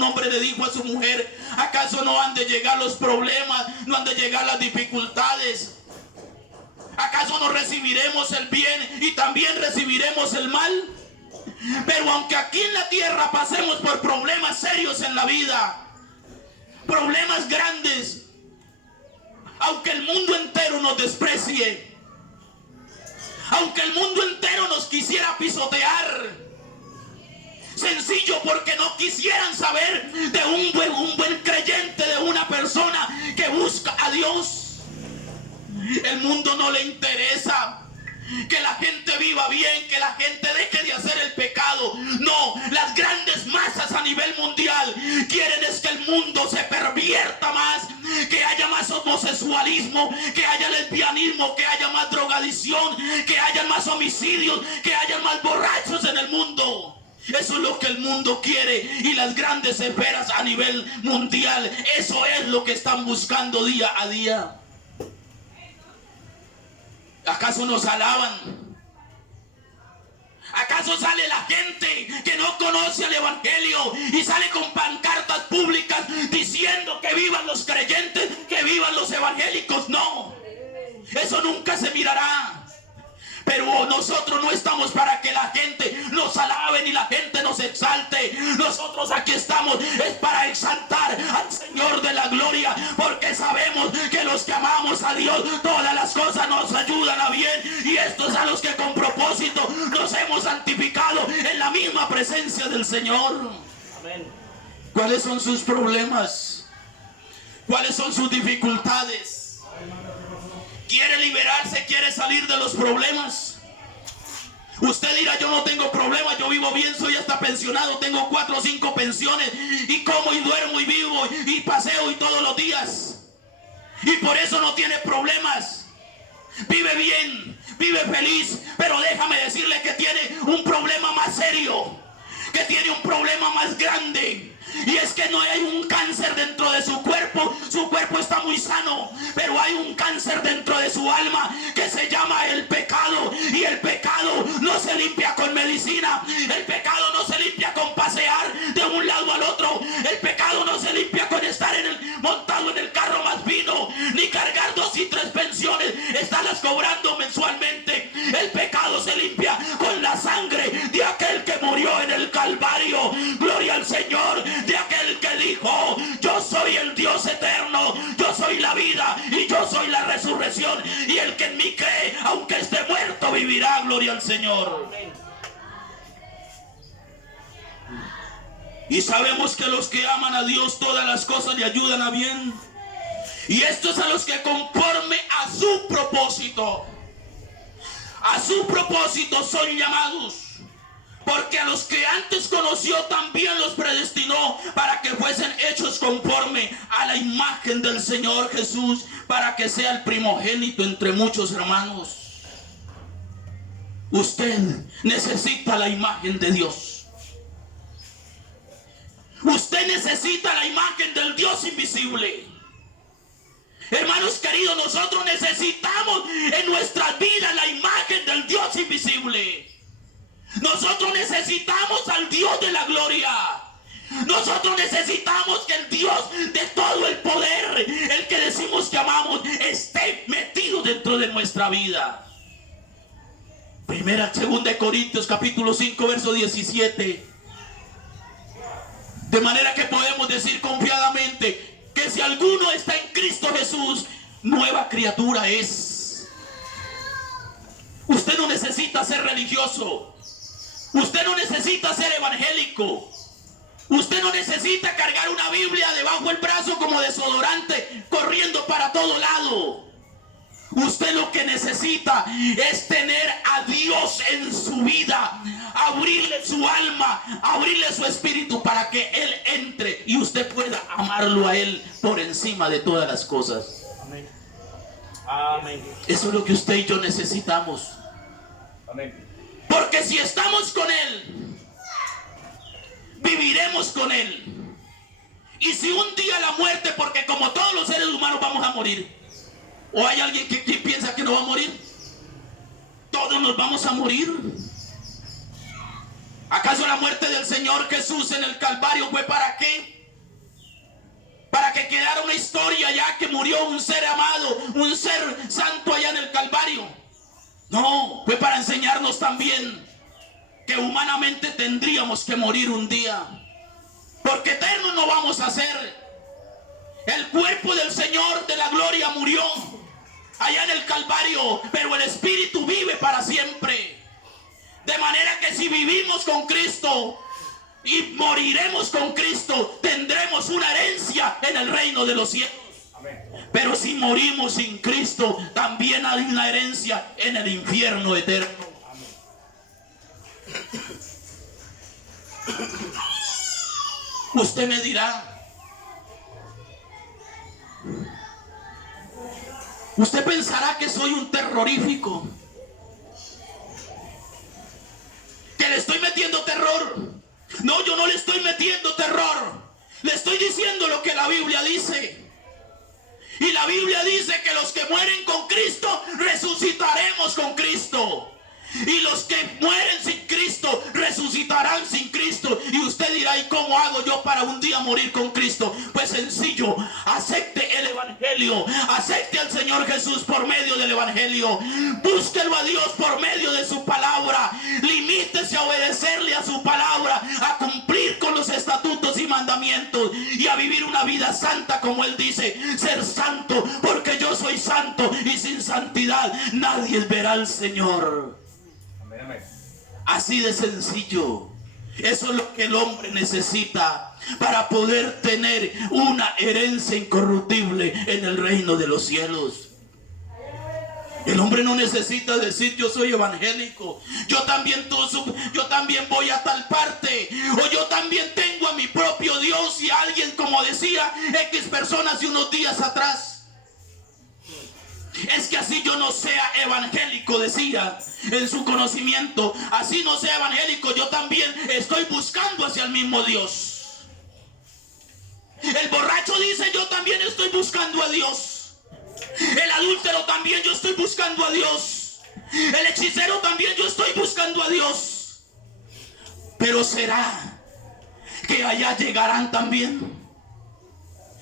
hombre le dijo a su mujer: ¿acaso no han de llegar los problemas? ¿No han de llegar las dificultades? ¿Acaso no recibiremos el bien y también recibiremos el mal? Pero aunque aquí en la tierra pasemos por problemas serios en la vida, problemas grandes, aunque el mundo entero nos desprecie, aunque el mundo entero nos quisiera pisotear, sencillo porque no quisieran saber de un buen creyente, de una persona que busca a Dios. El mundo no le interesa que la gente viva bien, que la gente deje de hacer el pecado. No, las grandes masas a nivel mundial quieren es que el mundo se pervierta más, que haya más homosexualismo, que haya lesbianismo, que haya más drogadicción, que haya más homicidios, que haya más borrachos en el mundo. Eso es lo que el mundo quiere, y las grandes esferas a nivel mundial, eso es lo que están buscando día a día. ¿Acaso nos alaban? ¿Acaso sale la gente que no conoce el evangelio y sale con pancartas públicas diciendo que vivan los creyentes, que vivan los evangélicos? No, eso nunca se mirará. Pero nosotros no estamos para que la gente nos alabe ni la gente nos exalte. Nosotros aquí estamos es para exaltar al Señor de la gloria, porque sabemos que los que amamos a Dios, todas las cosas nos ayudan a bien, y estos a los que con propósito nos hemos santificado en la misma presencia del Señor. Amén. ¿Cuáles son sus problemas? ¿Cuáles son sus dificultades? ¿Quiere liberarse? ¿Quiere salir de los problemas? Usted dirá: yo no tengo problemas, yo vivo bien, soy hasta pensionado, tengo 4 o 5 pensiones, y como y duermo y vivo y paseo y todos los días, y por eso no tiene problemas. Vive bien, vive feliz, pero déjame decirle que tiene un problema más serio, que tiene un problema más grande. Y es que no hay un cáncer dentro de su cuerpo está muy sano, pero hay un cáncer dentro de su alma que se llama el pecado. Y el pecado no se limpia con medicina, el pecado no se limpia con pasear de un lado al otro, el pecado no se limpia con estar montado en el carro más fino, ni cargar 2 y 3 pensiones, estarlas cobrando mensualmente. El pecado se limpia con la sangre de aquel que murió en el Calvario. Gloria al Señor. De aquel que dijo: yo soy el Dios eterno, yo soy la vida y yo soy la resurrección, y el que en mí cree, aunque esté muerto, vivirá. Gloria al Señor. Y sabemos que los que aman a Dios, todas las cosas le ayudan a bien, y estos a los que conforme a su propósito son llamados. Porque a los que antes conoció también los predestinó para que fuesen la imagen del Señor Jesús para que sea el primogénito entre muchos hermanos. Usted necesita la imagen de Dios. Usted necesita la imagen del Dios invisible. Hermanos queridos, nosotros necesitamos en nuestras vidas la imagen del Dios invisible. Nosotros necesitamos al Dios de la gloria. Nosotros necesitamos que el Dios de todo el poder, el que decimos que amamos, esté metido dentro de nuestra vida. Segunda de Corintios capítulo 5 verso 17. De manera que podemos decir confiadamente que si alguno está en Cristo Jesús, nueva criatura es. Usted no necesita ser religioso. Usted no necesita ser evangélico. Usted no necesita cargar una Biblia debajo del brazo como desodorante, corriendo para todo lado. Usted lo que necesita es tener a Dios en su vida, abrirle su alma, abrirle su espíritu para que Él entre y usted pueda amarlo a Él por encima de todas las cosas. Amén. Amén. Eso es lo que usted y yo necesitamos. Amén. Porque si estamos con Él, viviremos con Él. Y si un día la muerte, porque como todos los seres humanos vamos a morir, ¿o hay alguien que piensa que no va a morir? Todos nos vamos a morir. ¿Acaso la muerte del Señor Jesús en el Calvario fue para qué? Para que quedara una historia ya que murió un ser amado, un ser santo allá en el Calvario. No, fue para enseñarnos también que humanamente tendríamos que morir un día, porque eternos no vamos a ser. El cuerpo del Señor de la gloria murió allá en el Calvario, pero el Espíritu vive para siempre. De manera que si vivimos con Cristo y moriremos con Cristo, tendremos una herencia en el reino de los cielos. Pero si morimos sin Cristo, también hay una herencia en el infierno eterno. Usted me dirá, usted pensará que soy un terrorífico, que le estoy metiendo terror. No, yo no le estoy metiendo terror. Le estoy diciendo lo que la Biblia dice. Y la Biblia dice que los que mueren con Cristo, resucitaremos con Cristo. Y los que mueren sin Cristo, resucitarán sin Cristo. Y usted dirá, ¿y cómo hago yo para un día morir con Cristo? Pues sencillo, acepte el Evangelio. Acepte al Señor Jesús por medio del Evangelio. Búsquelo a Dios por medio de su palabra. Limítese a obedecerle a su palabra, a cumplir con los estatutos y mandamientos y a vivir una vida santa, como Él dice, ser santo, porque yo soy santo y sin santidad nadie verá al Señor. Así de sencillo. Eso es lo que el hombre necesita para poder tener una herencia incorruptible en el reino de los cielos. El hombre no necesita decir yo soy evangélico, yo también voy a tal parte, o yo también tengo a mi propio Dios. Y alguien, como decía X personas hace unos días atrás, es que así yo no sea evangélico, decía en su conocimiento, así no sea evangélico, yo también estoy buscando hacia el mismo Dios. El borracho dice, yo también estoy buscando a Dios. El adúltero también, yo estoy buscando a Dios. El hechicero también, yo estoy buscando a Dios. Pero ¿será que allá llegarán también?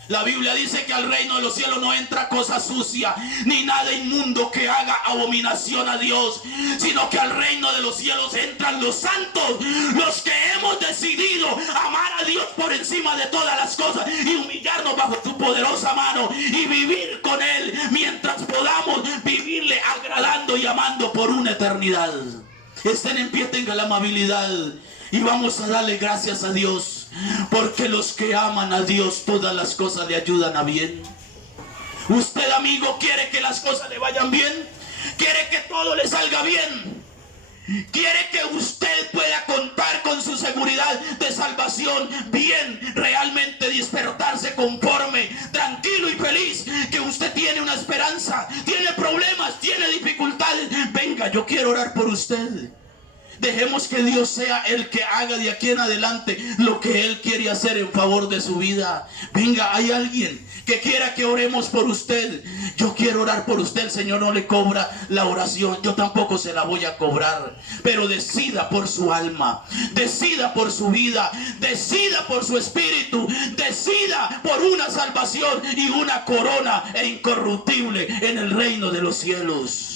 La Biblia dice que al reino de los cielos no entra cosa sucia, ni nada inmundo que haga abominación a Dios, sino que al reino de los cielos entran los santos, los que hemos decidido amar a Dios por encima de todas las cosas y humillarnos bajo su poderosa mano y vivir con Él mientras podamos vivirle agradando y amando por una eternidad. Estén en pie, tengan la amabilidad y vamos a darle gracias a Dios. Porque los que aman a Dios, todas las cosas le ayudan a bien. Usted, amigo, quiere que las cosas le vayan bien. Quiere que todo le salga bien. Quiere que usted pueda contar con su seguridad de salvación bien, realmente despertarse conforme, tranquilo, pasa, tiene problemas, tiene dificultades. Venga, yo quiero orar por usted. Dejemos que Dios sea el que haga de aquí en adelante lo que Él quiere hacer en favor de su vida. Venga, hay alguien que quiera que oremos por usted. Yo quiero orar por usted. El Señor no le cobra la oración, yo tampoco se la voy a cobrar. Pero decida por su alma, decida por su vida, decida por su espíritu, decida por una salvación y una corona incorruptible en el reino de los cielos.